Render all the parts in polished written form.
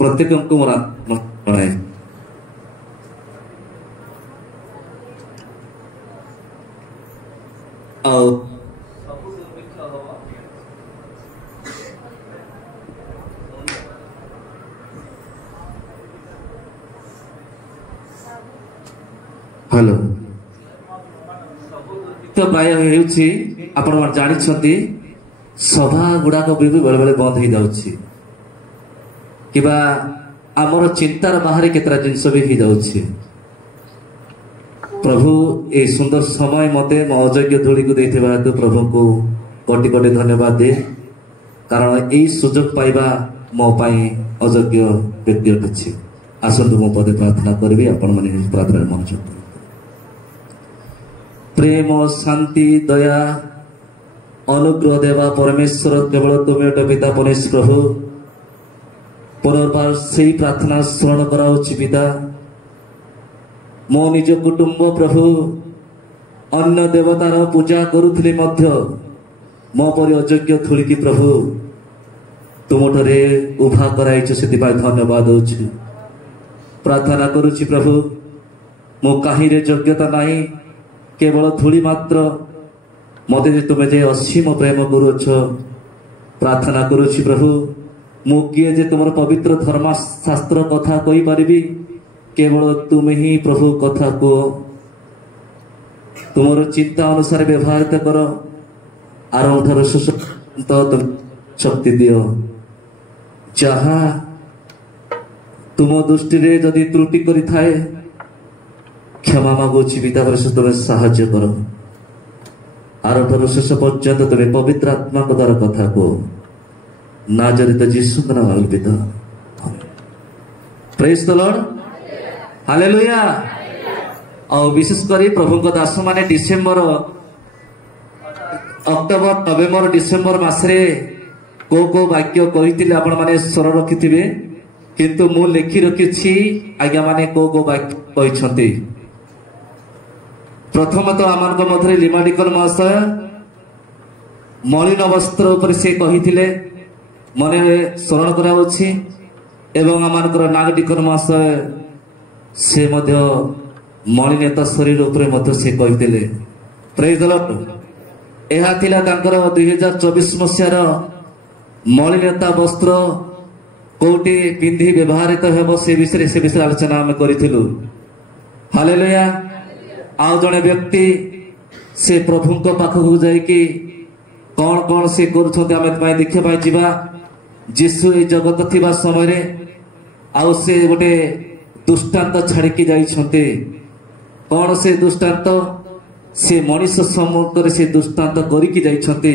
प्रत्येक मोर आत्मा हेलो तो प्राय आपण जानी सभा गुड़ाक भी बेले बेले बंद हो जाऊँगी कि आमर चिंतार बाहर केतरा जिनस भी हो जाऊँगी। प्रभु ए सुंदर समय मते मो अयोग्य धूली को देते हेतु प्रभु को कोटि कोटि धन्यवाद दे कारण यही सुजोग पाइबा मो पाई अयोग्य व्यक्ति अटुछि। आसतु मो पदे प्रार्थना करी आपण मैंने प्रार्थना मनोज प्रेम शांति दया अनुग्रह देवा परमेश्वर केवल तुम्हें अट पिता परमेश्वर प्रभु पुनर्बार से प्रार्थना स्मरण कराउछि पिता मो निज कुटुंब प्रभु अन्य देवतार पूजा करुथिले मध्य मो परि अयोग्य थुलिकी प्रभु तुमठरे उभा कराइछ से धन्यवाद होछि। प्रार्थना करुछि प्रभु मो काहीरे योग्यता नाही केवल धूली मात्र मते तुम्हें जे असीम प्रेम करुछ। प्रार्थना करुछि प्रभु मु किए जे तुम पवित्र धर्मशास्त्र कथा कही पारिबी केवल तुम्हें ही प्रभु कथा को तुम चिंता अनुसार व्यवहार कर आरंभ शक्ति दियो जहा तुम दृष्टि रे जदि त्रुटि करि थाए क्षमा मागुछि पिता परमेश्वर तुम्हें साहाय्य कर आरंभ शेष पर्यंत तुम्हें पवित्र आत्मा को द्वारा कथा को नाजरित यीशु का नाम पिता प्रेज द लॉर्ड हालेलुया। और विशेष कर प्रभु दास माने डिसेम्बर अक्टोबर नवेम्बर डिसेम्बर मासरे को वाक्य कही आपण माने स्वर रखिथिबे किंतु मु लिखि रखिछि आज्ञा माने को वाक्य कहिसंती। प्रथम तो आमान मध्य लिमाडिकल महाशय मलिन वस्त्र उपर से कही मन स्मरण कराउछि एवं आमानकर नागडिकल महाशय से मध्य मलिनता शरीर उपरे मध्य से कही प्रेज द लॉर्ड। एहा थिला तांकर 2024 मसियार मलिनता वस्त्र कोटी पिंधि व्यवहारित हेबो से विषय आलोचना आम करिथिलु। हालेलुया। आउ जने व्यक्ति से प्रभु को पाखक जाइकी कौन कौन से करुछन्ते आमे पाई देखिया पाई जिबा जीशु ए जगत थिबा समय रे आउ से गोटे दुष्टांत छाड़िकी जाइछन्ते। कौन से दुष्टांत से मनुष्य सम्मुख से दुष्टांत करिकी जाइछन्ते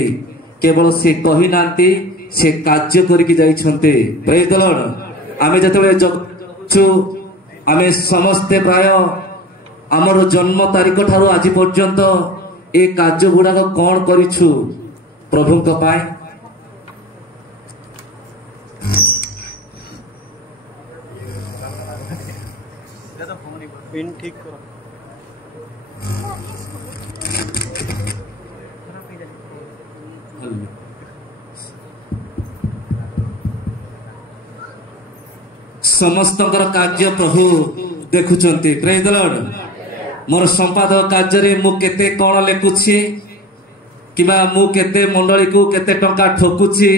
केवल से कही नांती से कार्य करिकी जाइछन्ते। Praise the Lord. आमे जतबे जगचु आमे समस्ते प्राय आमर जन्म तारीख ठारू आज पर्यंत ए कार्य गुड़ाक कौन करिछु प्रभु को पाए ठीक करो। समस्त कार्य प्रभु देखुचंती। Praise the lord. मोर संपादक कार्य रे मु केते कोन लेखुछि किबा मु केते मंडली को केते टंका ठोकुछि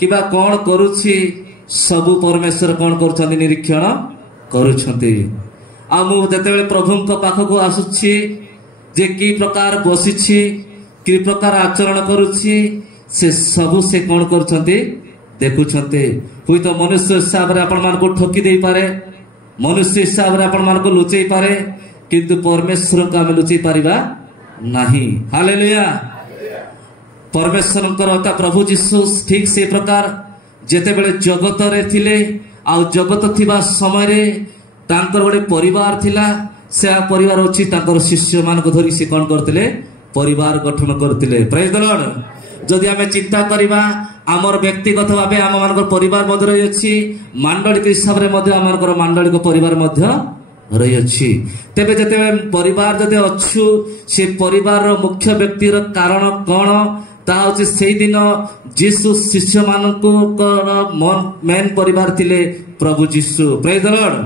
किबा कोन करूछि सबु परमेश्वर कोन करूछंती निरीक्षण करूछंती। आ मु जतेबेले प्रभु को पाखक आसुछि जे की प्रकार बसिछि की प्रकार आचरण करूछि से सबु से कोन करूछंती देखुछंती। हुई तो मनुष्य हिसाब रे आपण मान को ठोकी देई पारे मनुष्य हिसाब रे आपण मान को लुचेई पारे किंतु परमेश्वर को आमे लुचेई पारिबा नाही। हालेलुया। परमेश्वर प्रभु जीशु ठीक से प्रकार जेतेबेले जगत रे थिले आ जगत थिबा समय रे तांकर गोटे परिवार थिला से परिवार अछि तांकर शिष्य मान को धरि से कोन करथिले परिवार गठन करथिले। Praise the Lord. जदि आमे चिंता करिबा आमर व्यक्तिगत भाबे आम मानकर परिवार मध्य रही अछि मांडलिक हिसाब रे मध्य आमर मांडलिक परिवार मध्य रही अछि। तेबे जते परिवार जदि अछु से परिवार रो मुख्य व्यक्ति रो कारण कोन ତାହା ହେଉଛି ସେଇଦିନ ଯୀଶୁ ଶିଷ୍ୟ ମାନଙ୍କର ମେନ୍ ପରିବାର ଥିଲେ ପ୍ରଭୁ ଯୀଶୁ। ପ୍ରେଜ୍ ଦ ଲର୍ଡ।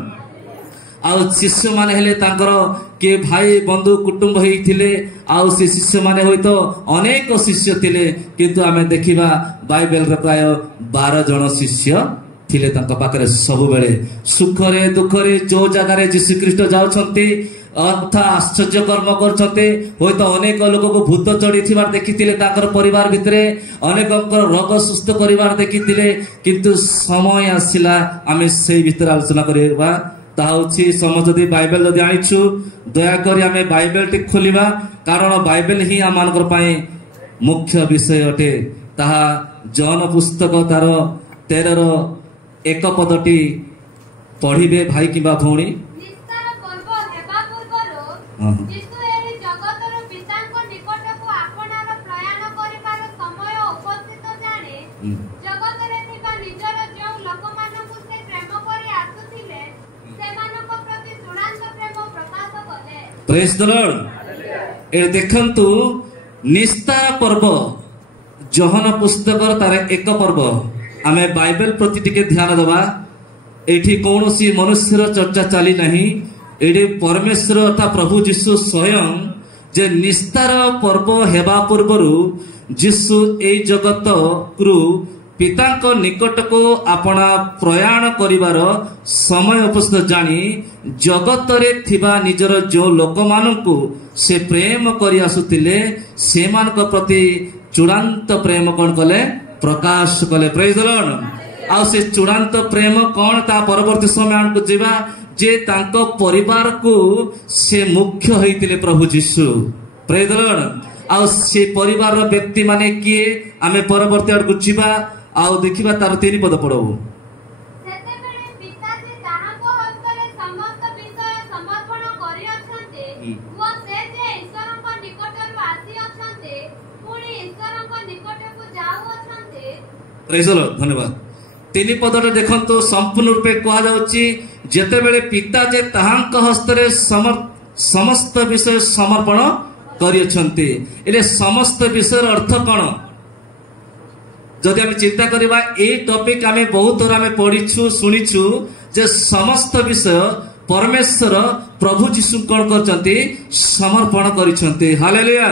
ଆଉ ଶିଷ୍ୟମାନେ ହେଲେ ତାଙ୍କର କିଏ ଭାଇ ବନ୍ଧୁ କୁଟୁମ୍ବ ହେଇଥିଲେ। ଆଉ ସେ ଶିଷ୍ୟମାନେ ହୁଏତ ଅନେକ ଶିଷ୍ୟ ଥିଲେ, କିନ୍ତୁ ଆମେ ଦେଖିବା ବାଇବେଲରେ ପ୍ରାୟ 12 ଜଣ ଶିଷ୍ୟ ଥିଲେ ତାଙ୍କ ପାଖରେ। ସବୁବେଳେ ସୁଖରେ ଦୁଃଖରେ ଯୋଉ ଜାଗାରେ ଯୀଶୁଖ୍ରୀଷ୍ଟ ଯାଉଛନ୍ତି ଅର୍ଥା ଆଶ୍ଚର୍ଯ୍ୟ କର୍ମ କରୁଛନ୍ତି। ହୁଏତ ଅନେକ ଲୋକକୁ ଭୂତ ଚଢିଥିବାର ଦେଖିଥିଲେ ତାଙ୍କର ପରିବାର ଭିତରେ, ଅନେକଙ୍କର ରୋଗ ସୁସ୍ଥ କରିବାର ଦେଖିଥିଲେ। କିନ୍ତୁ ସମୟ ଆସିଲା ଆମେ ସେଇ ଭିତରେ ଆଲୋଚନା କରିବା। ତାହା ହେଉଛି ସମସ୍ତେ ଯଦି ବାଇବେଲ ଯଦି ଆଣିଛୁ, ଦୟାକରି ଆମେ ବାଇବେଲଟି ଖୋଲିବା, କାରଣ ବାଇବେଲ ହିଁ ଆମମାନଙ୍କର ପାଇଁ ମୁଖ୍ୟ ବିଷୟ ଅଟେ। ତାହା ଜହନ ପୁସ୍ତକ ତାର 13ର 1 ପଦଟି ପଢିବେ ଭାଇ କିମ୍ବା ଭଉଣୀ। Praise the lord. ए देखंतु निस्तार पर्व जहन पुस्तक तार 1 पर्व आमे बाइबल प्रति टिके ध्यान दबा। एठी कौनसी मनुष्यर चर्चा चली नहीं। एठी परमेश्वर अर्थात प्रभु जीशु स्वयं जे निस्तार पर्व हेबा पूर्वरु जीशु ए जगत रु पितांक निकट को अपना प्रयाण करिवार समय उपस्थित जानी जगत रे थिबा निजर जो लोक मानकु से प्रेम करि आसुतिले सेमानक प्रति चूड़ांत प्रेम कोन कले प्रकाश कले। Praise the lord. आ से चूड़ांत प्रेम कोन ता परवर्ती समय को जीवा जे तांको परिवार को से मुख्य होइतिले प्रभु जीशु। Praise the lord. आ से परिवार रो व्यक्ति माने किए आमे परवर्ती आड़ को जीवा आओ देखिबा तार 3 पद पढबो। सेतेबेले पिताजी ताहाको हस्तरे समस्त विषय समर्पण करि अछन्ते ओ से जे ईश्वरक निकटरु आसी अछन्ते पुनी ईश्वरक निकटकु जाउ अछन्ते। Praise the Lord. धन्यवाद। 3 पदरे देखंतो संपूर्ण रूपे कहा जाउची जेतेबेले पिता जे ताहाक हस्तरे समस्त विषय समर्पण करि अछन्ते। एले समस्त विषय अर्थ कोन? जदि आम चिंता करवा ए टॉपिक आम बहुत थोड़ा आम पढ़ीछु शुणीछु जे समस्त विषय परमेश्वर प्रभु जीशु कौन करछन्ति समर्पण करिछन्ति। हालेलुया।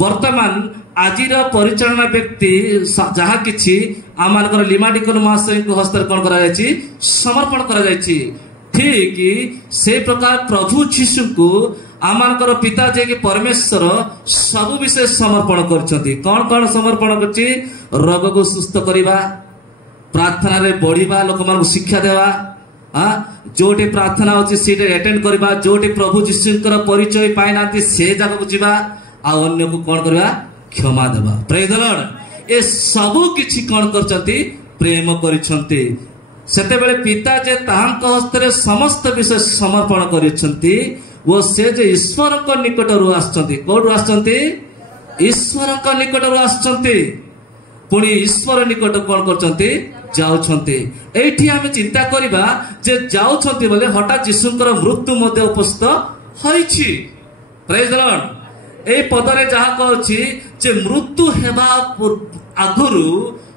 वर्तमान आजिर परिचालना व्यक्ति जहा किछि आमानकर लिमाडिकल महाशय को हस्तर कौन करा जायछि समर्पण करा जायछि। ठीक से प्रकार प्रभु जीशु को आमानकर पिता जे कि परमेश्वर सब विषय समर्पण करछन्ति। कौन कौन समर्पण करछि? रोग को सुस्थ करिबा, प्रार्थना रे बढ़िबा, लोक मान शिक्षा देवा, जोटे प्रार्थना होछि सेटे अटेंड करिबा, जोटे प्रभु जीशुकर परिचय पाइ नांति से जगह को जिबा, आ अन्य को कोन करबा क्षमा देबा। Praise the lord. ए सब किछि कोन करछन्ति प्रेम करिछन्ति। सेतेबेले पिता जे ताहांक हस्तरे समस्त विषय समर्पण करिछन्ति वो से जे ईश्वर को निकट रु आछन्ति। कोड आछन्ति? ईश्वर को निकट रु आछन्ति। पुणी ईश्वर निकट कोन करछन्ति जाउछन्ति। एठी हम चिंता करिबा जे जाउछन्ति बोले हठात यीशुकर मृत्यु मध्ये उपस्थित होइछि। Praise the lord. ए पदरे जहा कहछि जे मृत्यु हेबा आगुरु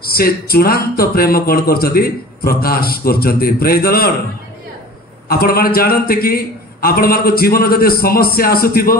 से चूड़ांत प्रेम कोन करछन्ति प्रकाश करछन्ति। Praise the lord. आपण माने जानते कि आपण मान जीवन जदि समस्या आसुथिबो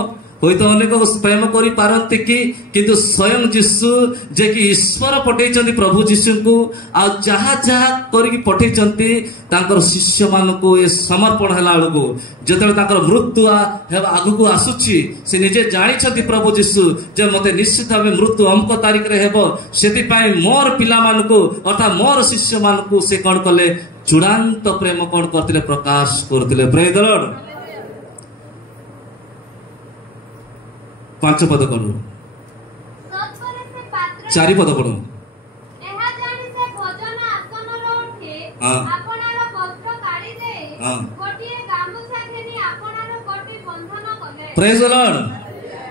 होय तो अनेक प्रेम करि पारंती कि किंतु स्वयं जीशु जे कि ईश्वर पठेइचंती प्रभु जीशु को आ जहा जहा करि पठेइचंती तांकर शिष्य मान को ए समर्पण हला को जतले तांकर मृत्यु हेबा आगु को आसुची से निजे जानि छथि प्रभु जीशु जे मते निश्चित भाबे मृत्यु अमक तारीख रे हेबो सेति पई मोर पिला मान को अर्थात मोर शिष्य मान को से कोन कले चूड़ांत प्रेम कोन करतिले प्रकाश करतिले। Praise the lord. 5 पद पढ़ो। 4 पद पढ़ो। एहा जानि से भोजन आसन रो उठे आपनार वस्त्र काढी दे गोटिए गामुछा घेनी आपनार कोटि बंधन कले। Praise the Lord.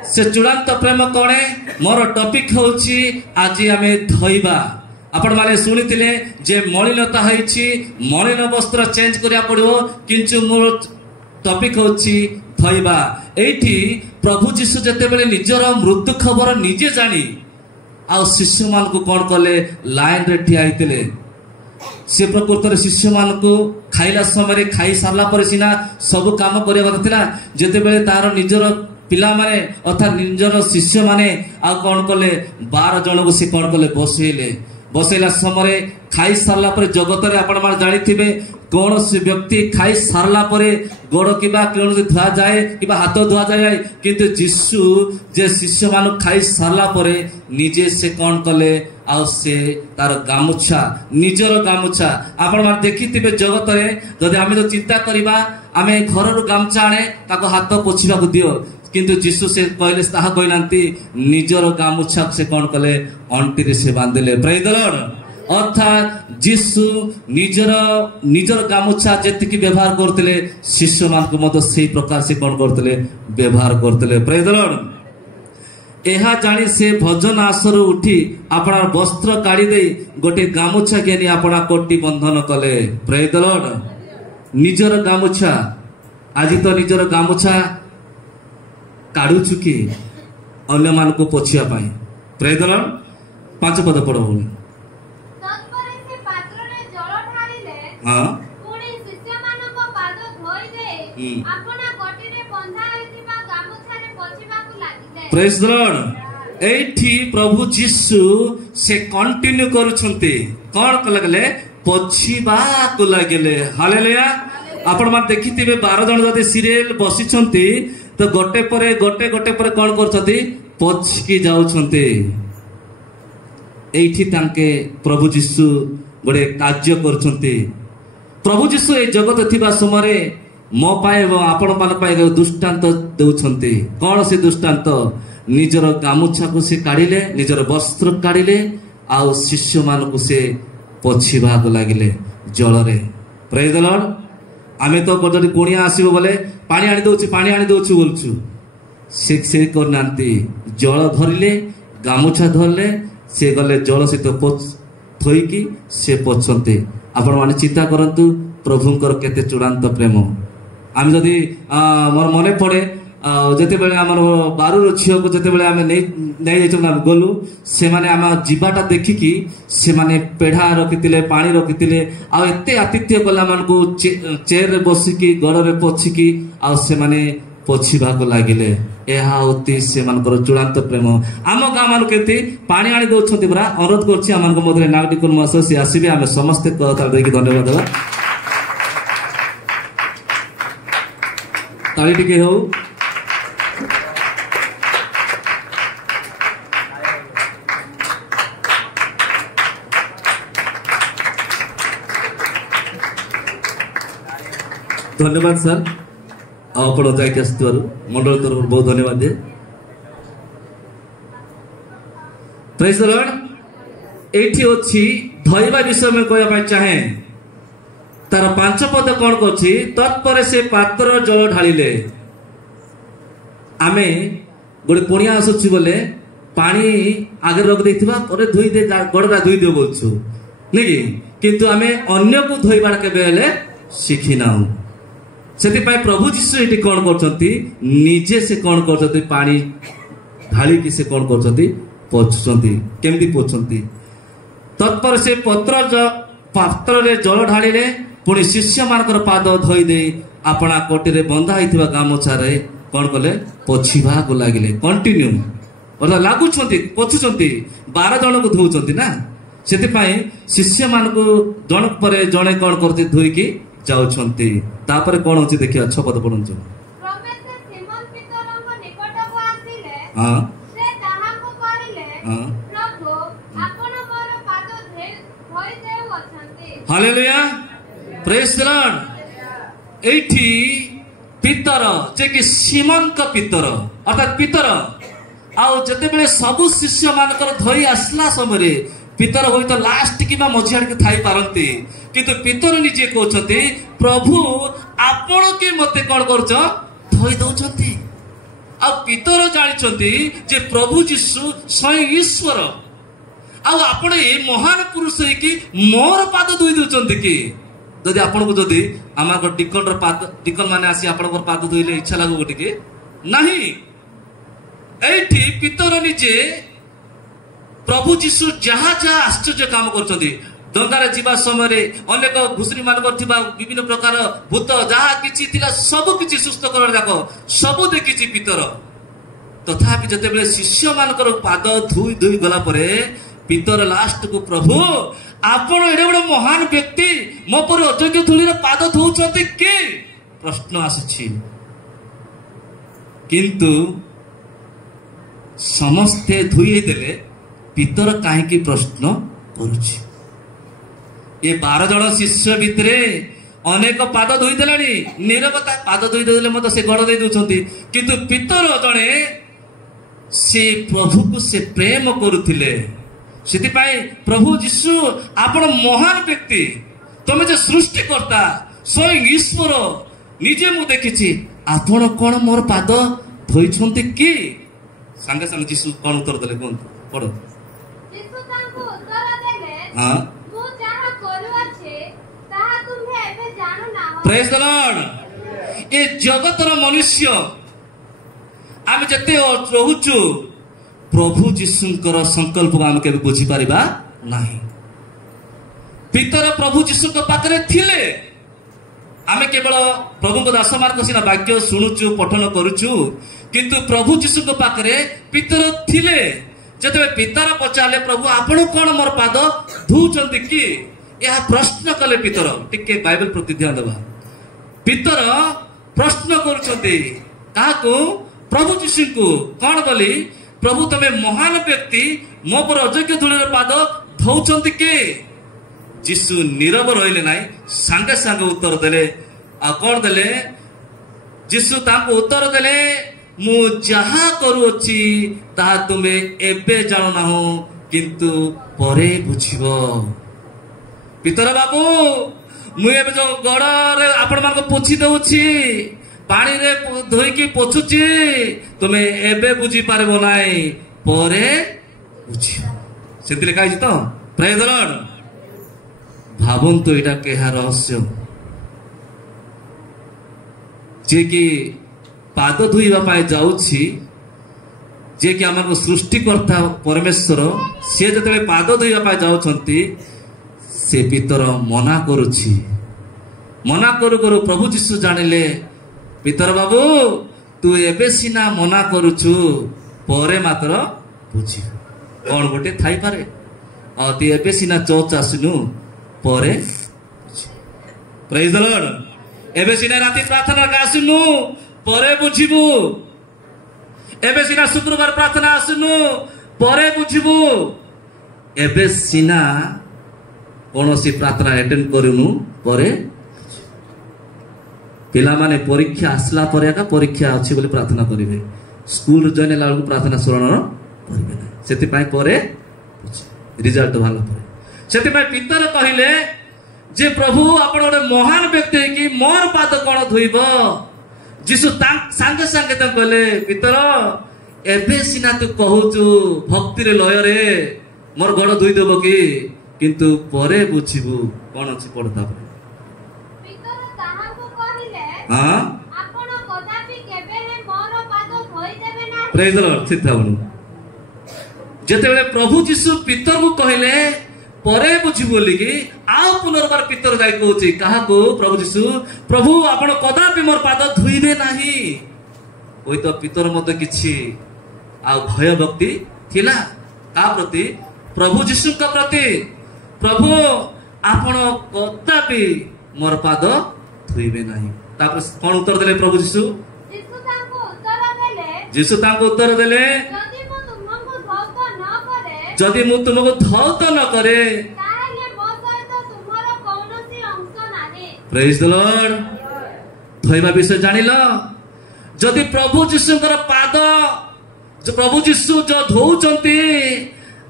से चूड़ांत प्रेम कोणे मोर टॉपिक होउची आज आमे धोइबा। आपण माने सुनितिले जे मलिनता होइची मलिन वस्त्र चेंज करिया पड़िबो किंतु मोर टॉपिक होउची धोइबा। एठी प्रभु जीशु जते बेले निजर मृत्यु खबर निजे जानी ଆଉ ଶିଷ୍ୟ ମାନଙ୍କୁ କଣ କଲେ ଲାଇନ ରେ ଠିଆ ହେଇଥିଲେ से प्रकृत शिष्य मान खाइला समय खाई सारा पर सीना सब काम करने कथा थिला जेते बेले तार निजर पिला माने अर्थात निजर शिष्य माने आ कौन कले 12 जन को से कौन कले बसैला समय खाई सारा पर जगत रे आपण मान जानिथिबे कौन से व्यक्ति खाई सारा पर गोड़ किबा कौन धुआ जाए किबा हाथ धुआ जाए किंतु यीशु जे शिष्य मान खाई सारा पर निजे से कौन कले आउ से तार गामुछा निजर गामुछा आपण मान देखिथिबे जगत रे जदि आमे तो चिंता करिबा आमे घर रु गामछा आने ताको हाथ पोछिबा को दियो किंतु यीशु से कहले ताहा कहनांती निजर गामुछा से कौन कले अंटी रे से बांधले प्रेज द लॉर्ड अर्थात यीशु निजर गामुछा जेतिकी व्यवहार करथिले शिष्य मान को मत सेही प्रकार से कौन करथिले व्यवहार करथिले प्रेज द लॉर्ड एहा जानी से भजन आसर उठी अपना वस्त्र काढ़ी दे गोटे गामुछा घेनी अपना कोटी बंधन कले प्रेज द लॉर्ड निजर गामुछा आज तो निजर गामुछा काढ़ुछु कि अन्य मान को पोछिया पाई प्रेज द लॉर्ड 5 पद पढ़ो तत्परे से पात्र रे जल ढालिले हां पुणी शिष्य मानको पाद धोई दे अपना कोटी रे बंधा होइतिबा गामुछा रे पोछिबा को लागिले प्रेज द लॉर्ड एठी प्रभु यीशु से कंटिन्यू करूछंती कोन लगले पोछिबा को लागले हालेलुया आपण मान देखिथिबे 12 जन जदि सीरियल बसिछंती तो गोटे परे गोटे कौन करछंती पोछकी जाउछंती एठी तांके प्रभु यीशु गोटे कार्य करछंती प्रभु यीशु ए जगत थिबा समय मो पाए एवं आपण मान पाए दृष्टांत देउछंती कौन से दृष्टांत निजर गामुछा को से काढ़िले निजर वस्त्र काढ़िले आउ शिष्य मान को से पोछिबा को लागिले जल रे प्रेज द लॉर्ड आमे तो जदि कुणिया आसीबो बोले पानी आनी दउछु बोलछु से करनांती जल धरिले गामुछा धरले से गले जल सहित थोइकी से पोछंते आपण माने चिंता करंतु प्रभुंकर केते चूड़ांत प्रेम आम जदि मोर मने पड़े जेते बेले हमर बारुर छियो को जेते बेले आमे नै जाइछन गलु से माने आम जीवाटा देखिकी से माने पेढ़ा रखितिले पानी रखितिले आ एते आतिथ्य कला मान को चेयर रे बसिकी गड़ रे पोछिकी आ से माने पोछिबा को लागिले एहा होती से मानकर चूड़ांत प्रेम आम गाँ मान केती पानी आनी दउछंती बरा अनुरोध करछि आम को मधुरे नागरिक मास से आसीबे आमे समस्त कथा देखि धन्यवाद देबा ताली टिके हो धन्यवाद सर आपण जाके आसुवर मंडल तरफ बहुत धन्यवाद दे प्रेज द लॉर्ड एठी अछि धइबा विषय में कहबा चाहे तार 5 पद कोन करछि तत्परे से पात्र जल ढालिले आमे गोटे पुणिया आसुछि बोले पानी आगे रख देथिबा परे धोई दे गडरा धोई दे बोलछु नेकी किंतु आमे अन्य को धोइबा केबे हेले सिखि नाउ सेति पाए प्रभु यीशु एटी कोन करछंती निजे से कोन करछंती पानी ढाली की से कोन करछंती पोछछंती केमदी पोछछंती तत्पर से पात्र रे जल ढालिले पुणी शिष्य मानकर पाद धोई दे अपना कोटी रे बंधा हिथिबा गामुछा रे कोन कले पोछिबा को लागिले कंटिन्यू और लागुछंती पोछुछंती 12 जन को धोउछंती ना सेति पाए शिष्य मान को जन परे जणे कोन करती धोई की जाउछंती तापर कोन होची देखिया 6 पद पढुछु प्रभु से सिमोन पितरଙ୍କ निकटକୁ ଆସିଲେ हां से ताहाको करिले हां प्रभु आपण मोर पाद धोई देउ अछंती हालेलुया प्रेज द लॉर्ड एठी पितर जे कि सिमोन का पितर अर्थात पितर आउ जते बेले सब शिष्य मानकर धोई आसला समय पितर होई तो लास्ट किबा मझियाड के थाई पारंती किंतु पितर निजे कहउछंती प्रभु आपण के मते कोन करछ धोई दउछंती आ पितर जानिछंती जे प्रभु यीशु स्वयं ईश्वर आ आपण ए महान पुरुष है कि मोर पाद धोई दउछंती कि जदि आपण को जदि आमार टिकन र पाद टिकन माने आसी आपण को पाद धोइले इच्छा लागो गोटिके नाही एठी पितर निजे प्रभु जीशु जहाँ जहाँ आश्चर्य काम करछन्ति डंगारे जीवा समय अनेक घुसुरी मान विभिन्न प्रकार भूत जहाँ किछि थिला सब किछि सुस्थ कर जाक सब देखिछि पितर तथापि जतेबेले शिष्य मानकर पाद धुई धुई गला परे पितर लास्ट को प्रभु आपण एडे बड़ महान व्यक्ति मो पर अयोग्य धूली पाद धोउछन्ति के प्रश्न आसी किंतु समस्ते धुई देले पितर काहे प्रश्न करुछि ये 12 जन शिष्य भितरे अनेक पाद धोई देलानी निरवता पाद धोई देले मत से गड़ दे दउछन्ति किंतु पितर जणे से प्रभु को से प्रेम करुथिले सेतिपाई प्रभु जीशु आपण महान व्यक्ति तमे जे सृष्टिकर्ता स्वयं ईश्वर निजे मु देखिछि आपण कोन मोर पाद धोइछन्ति कि संगे संगे जीशु कोन उत्तर देले कोन पढो जीशु तांको उत्तर देले हां मु जहा करू अछि ताहा तुमे एबे जानु ना प्रेज द लॉर्ड ए जगतर मनुष्य आम जते रहुचु प्रभु जीशुंकर संकल्प आम के बुझी पारिबा नाही पितर प्रभु जीशु के पाखरे थिले आमे केवल प्रभु को दास मार्ग सिना वाक्य सुनुचु पठन करूचु किंतु प्रभु जीशु के पाखरे पितर थिले जते पितर पचाले प्रभु आपण कोन मोर पाद धुचंती कि यह प्रश्न कले पितर टिके बाइबल प्रति ध्यान देबा पितर प्रश्न करूचंती काको प्रभु जीशु को कौन बोली प्रभु तमे महान व्यक्ति मो पर अयोग्य धूल पाद धौचंती के जीशु नीरव रहिले नाई सांगे सांगे उत्तर देले आ कौन देले जीशु ताको उत्तर देले मु जहा करूछि ता तुमे एबे जानो नाहो किंतु परे बुझिबो पितर बाबू मु एबे जो गड़ रे आपण मान को पोछि दउछि पानी रे धोईकी पोछुची तुम्हें एबे बुझी पारबो नाई परे बुझी सेतिले काई तो प्रेज द लॉर्ड भाबंतु एटा केहा रहस्य जे कि पाद धोइबा पाए जाउछि जे कि हमर सृष्टिकर्ता परमेश्वर से जते पाद धोइबा पाए जाउछंती से पितर मना करूछि मना करू करू प्रभु जीशु जानिले पितर बाबू तू एबे सिना मना करूछु परे मात्र बुझी कौन गोटे थाई पारे तू एबे सिना चर्च आसनु परे प्रेज द लॉर्ड एबे सिना राति प्रार्थना का आसनु परे बुझिबू एबे सिना शुक्रवार प्रार्थना आसनु परे बुझिबू एबे सिना कोनोसी प्रार्थना अटेंड करूनु परे पिला माने परीक्षा आसला पर एका परीक्षा अछि बोली प्रार्थना करिवे स्कूल जने लाल प्रार्थना स्मरण करिवे ना सेति पाई परे रिजल्ट भाला परे सेति पाई पितर कहिले जे प्रभु आपण ओडे महान व्यक्ति कि मोर पाद कोन धोइबो जीशु संगे संगे त कहले पितर एबे सिना तू कहूचु भक्ति रे लय रे मोर गड़ धोइ देबो कि किंतु परे बुझिबू कोन अछि पड़ता हाँ आपण कदापि केबे हे मोर पाद धोइ देबे ना प्रेज द लॉर्ड सिद्धा बनु जते बेले प्रभु जीशु पितर को कहले परे बुझी बोली कि आउ पुनर्बार पितर जाई कहूची कहा को प्रभु जीशु प्रभु आपण कदापि मोर पाद धोइबे नाही ओइ तो पितर मते किछि आ भय भक्ति थिला का प्रति प्रभु जीशु का प्रति प्रभु आपण कदापि मोर पाद धोइबे नाही तापर कोन उत्तर देले प्रभु जीशु जीशु ताको उत्तर देले जदि मु तुमको धौत न करे ताले मो सहित तुमरो कोनोसी अंश नाही प्रेज द लॉर्ड धोइबा विषय जानिलो जदि प्रभु जीशुଙ୍କର पाद जो प्रभु जीशु जो धोउचंती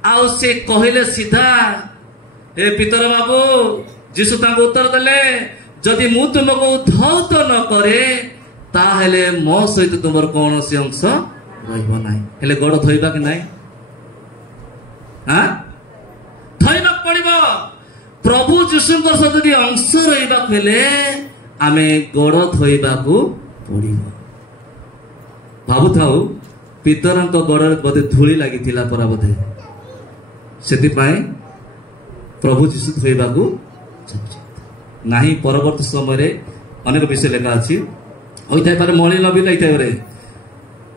आउ से कहले सीधा हे पितर बाबू जीशु ताको उत्तर देले जदि मु तुमको धौत न करे ताहेले मो सहित तुमर कोनोसी अंश रहइबो नाही हेले गड़ धोइबा कि नाही हाँ धोइबा पड़िबो प्रभु जीशुଙ୍କର सहित यदि अंश रहइबा हेले आमे गड़ धोइबा को पड़िबो भाबु थाउ पितरंक गड़ बोधे धूली लागिथिला परा बोधे ସେଥିପାଇଁ ପ୍ରଭୁ ଯୀଶୁ ଧୋଇବାକୁ ନାହିଁ। ପରବର୍ତ୍ତୀ ସମୟରେ ଅନେକ ବିଷୟ ଲେଖା ଅଛି। ହୋଇଥାଇପାରେ ମଳି ନବିଲେ ହେଇଥାଇପାରେ।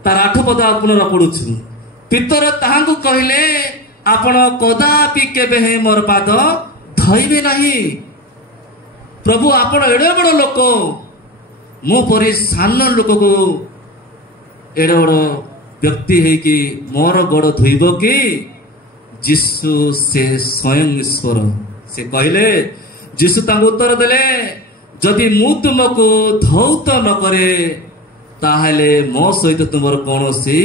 ତାର 8 ପଦ ପୁନର ପଢୁଛୁ। ପିତର ତାହାଙ୍କୁ କହିଲେ, ଆପଣ କଦାପି କେବେ ହେ ମୋର ପାଦ ଧୋଇବେ ନାହିଁ। ପ୍ରଭୁ ଆପଣ ଏଡେ ବଡ଼ ଲୋକ, ମୋ ପରି ସାନ ଲୋକକୁ ଏଡେ ବଡ଼ ବ୍ୟକ୍ତି ହେଇକି ମୋର ଗୋଡ଼ ଧୋଇବ କି? ଯୀଶୁ ସେ ସ୍ୱୟଂ ଈଶ୍ୱର। ସେ କହିଲେ, ଯୀଶୁ ତାଙ୍କୁ ଉତ୍ତର ଦେଲେ, ଯଦି ମୁଁ ତୁମକୁ ଧୌତ ନ କରେ ତାହେଲେ ମୋ ସହିତ ତୁମର କୌଣସି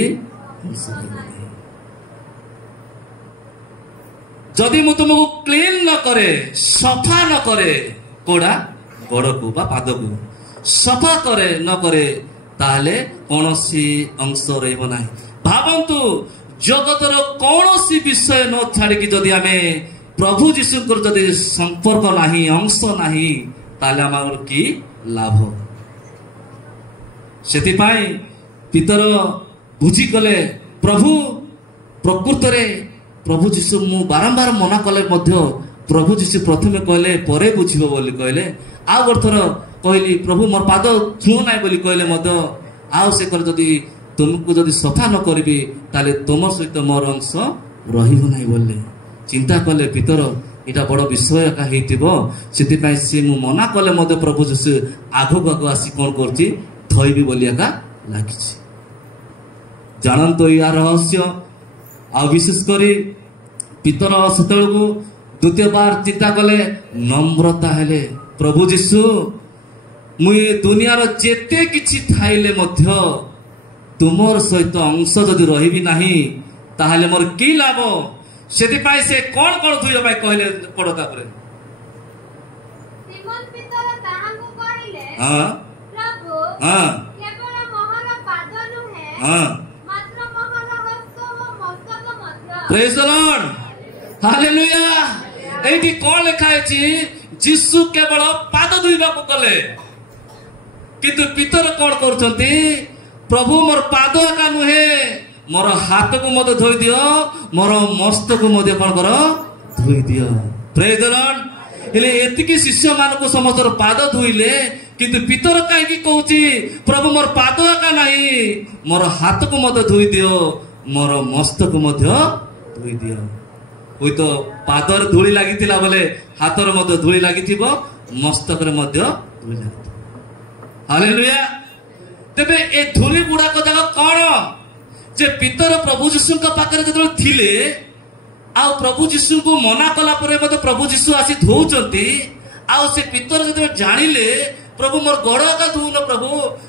ଯଦି ମୁଁ ତୁମକୁ କ୍ଲିନ୍ ନ କରେ, ସଫା ନ କରେ, କୋଡ଼ା ଗୋଡ଼କୁ ବା ପାଦକୁ ସଫା କରେ ନ କରେ ତାହେଲେ କୌଣସି ଅଂଶ ରହିବ ନାହିଁ। ଭାବନ୍ତୁ, ଜଗତର କୌଣସି ବିଷୟ ନ ଛାଡ଼ିକି ଯଦି ଆମେ ପ୍ରଭୁ ଯୀଶୁଙ୍କର ଯଦି ସମ୍ପର୍କ ନାହିଁ, ଅଂଶ ନାହିଁ, ତାହେଲେ ଆମର କି ଲାଭ? ସେଥିପାଇଁ ପିତର ବୁଝିଗଲେ, ପ୍ରଭୁ ପ୍ରକୃତରେ ପ୍ରଭୁ ଯୀଶୁ ମୁଁ ବାରମ୍ବାର ମନା କଲେ ମଧ୍ୟ ପ୍ରଭୁ ଯୀଶୁ ପ୍ରଥମେ କହିଲେ ପରେ ବୁଝିବ ବୋଲି କହିଲେ। ଆଉ ଗୋଟେ ଥର କହିଲି, ପ୍ରଭୁ ମୋର ପାଦ ଛୁଁ ନାହିଁ ବୋଲି କହିଲେ ମଧ୍ୟ ଆଉ ସେ କହିଲେ, ଯଦି ତୁମକୁ ଯଦି ସଫା ନ କରିବି ତାହେଲେ ତୁମ ସହିତ ମୋର ଅଂଶ ରହିବ ନାହିଁ ବୋଲି ଚିନ୍ତା କଲେ। ପିତର ଏଇଟା ବଡ଼ ବିଷୟ ଏକା ହେଇଥିବ, ସେଥିପାଇଁ ସେ ମୁଁ ମନା କଲେ ମଧ୍ୟ ପ୍ରଭୁ ଯୀଶୁ ଆଗକୁ ଆସି କ'ଣ କରୁଛି, ଧୋଇବି ବୋଲି ଏକା ଲାଗିଛି। ଜାଣନ୍ତୁ ୟା ରହସ୍ୟ। ଆଉ ବିଶେଷ କରି ପିତର ସେତେବେଳକୁ ଦ୍ୱିତୀୟବାର ଚିନ୍ତା କଲେ, ନମ୍ରତା ହେଲେ, ପ୍ରଭୁ ଯୀଶୁ ମୁଁ ଏ ଦୁନିଆର ଯେତେ କିଛି ଥାଇଲେ ମଧ୍ୟ ତୁମର ସହିତ ଅଂଶ ଯଦି ରହିବି ନାହିଁ ତାହେଲେ ମୋର କି ଲାଭ? ସେଥିପାଇଁ ସେ କ'ଣ କ'ଣ ଧୋଇବା ପାଇଁ କହିଲେ ପଢ। ତାପରେ ସିମୋନ ପିତର ତାହାଙ୍କୁ କହିଲେ, ପ୍ରଭୁ କେବଳ ମୋହର ପାଦ ନୁହେଁ, ମାତ୍ର ମୋହର ହସ୍ତ ଓ ମସ୍ତକ ମଧ୍ୟ। ପ୍ରେଜ୍ ଦ ଲର୍ଡ, ହାଲେଲୁୟା। ଏଇଠି କ'ଣ ଲେଖା ହେଇଛି? ଯୀଶୁ କେବଳ ପାଦ ଧୋଇବାକୁ ଗଲେ, କିନ୍ତୁ ପିତର କ'ଣ କରୁଛନ୍ତି? ପ୍ରଭୁ ମୋର ପାଦ ଏକା ନୁହେଁ, ମୋର ହାତକୁ ମଧ୍ୟ ଧୋଇ ଦିଅ, ମୋର ମସ୍ତକୁ ମଧ୍ୟ କ'ଣ କର, ଧୋଇ ଦିଅ। ପ୍ରେଜ୍ ଦ ଲର୍ଡ। ହେଲେ ଏତିକି ଶିଷ୍ୟମାନଙ୍କୁ ସମସ୍ତର ପାଦ ଧୋଇଲେ, କିନ୍ତୁ ପିତର କାହିଁକି କହୁଛି, ପ୍ରଭୁ ମୋର ପାଦ ଏକା ନାହିଁ, ମୋର ହାତକୁ ମଧ୍ୟ ଧୋଇ ଦିଅ, ମୋର ମସ୍ତକୁ ମଧ୍ୟ ଧୋଇ ଦିଅ। ହୁଏତ ପାଦରେ ଧୂଳି ଲାଗିଥିଲା ବୋଲେ ହାତରେ ମଧ୍ୟ ଧୂଳି ଲାଗିଥିବ, ମସ୍ତକରେ ମଧ୍ୟ ଧୂଳି ଲାଗିଥିବ। ହାଲେଲୁୟା। ତେବେ ଏ ଧୂଳି ଗୁଡାକ ଯାକ କ'ଣ? ଯେ ପିତର ପ୍ରଭୁ ଯୀଶୁଙ୍କ ପାଖରେ ଯେତେବେଳେ ଥିଲେ, ଆଉ ପ୍ରଭୁ ଯୀଶୁଙ୍କୁ ମନା କଲା ପରେ ମଧ୍ୟ ପ୍ରଭୁ ଯୀଶୁ ଆସି ଧୋଉଛନ୍ତି, ଆଉ ସେ ପିତର ଯେତେବେଳେ ଜାଣିଲେ, ପ୍ରଭୁ ମୋର ଗୋଡ଼ ଏକା ଧୋଉନ, ପ୍ରଭୁ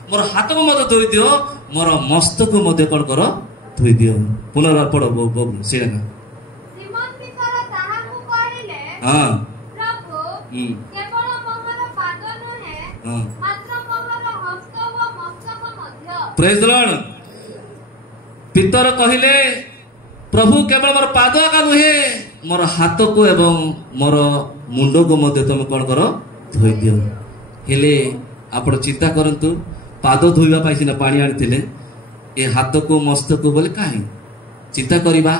ମୋର ହାତକୁ ମଧ୍ୟ ଧୋଇ ଦିଅ, ମୋର ମସ୍ତକୁ ମଧ୍ୟ କ'ଣ କର, ଧୋଇ ଦିଅ। ପୁନର୍ବାର ପଢ ସେଇଟା। ସିମୋନ ପିତର ତାହାଙ୍କୁ କହିଲେ, ପ୍ରଭୁ କେବଳ ମୋହର ପାଦ ନୁହେଁ, ମାତ୍ର ମୋହର ହସ୍ତ ଓ ମସ୍ତକ ମଧ୍ୟ। ପ୍ରେଜ୍ ଦ ଲର୍ଡ। ପିତର କହିଲେ, ପ୍ରଭୁ କେବଳ ମୋର ପାଦ ଏକା ନୁହେଁ, ମୋର ହାତକୁ ଏବଂ ମୋର ମୁଣ୍ଡକୁ ମଧ୍ୟ ତମେ କ'ଣ କର, ଧୋଇ ଦିଅ। ହେଲେ ଆପଣ ଚିନ୍ତା କରନ୍ତୁ, ପାଦ ଧୋଇବା ପାଇଁ ସିନା ପାଣି ଆଣିଥିଲେ, ଏ ହାତକୁ ମସ୍ତକୁ ବୋଲି କାହିଁ ଚିନ୍ତା କରିବା?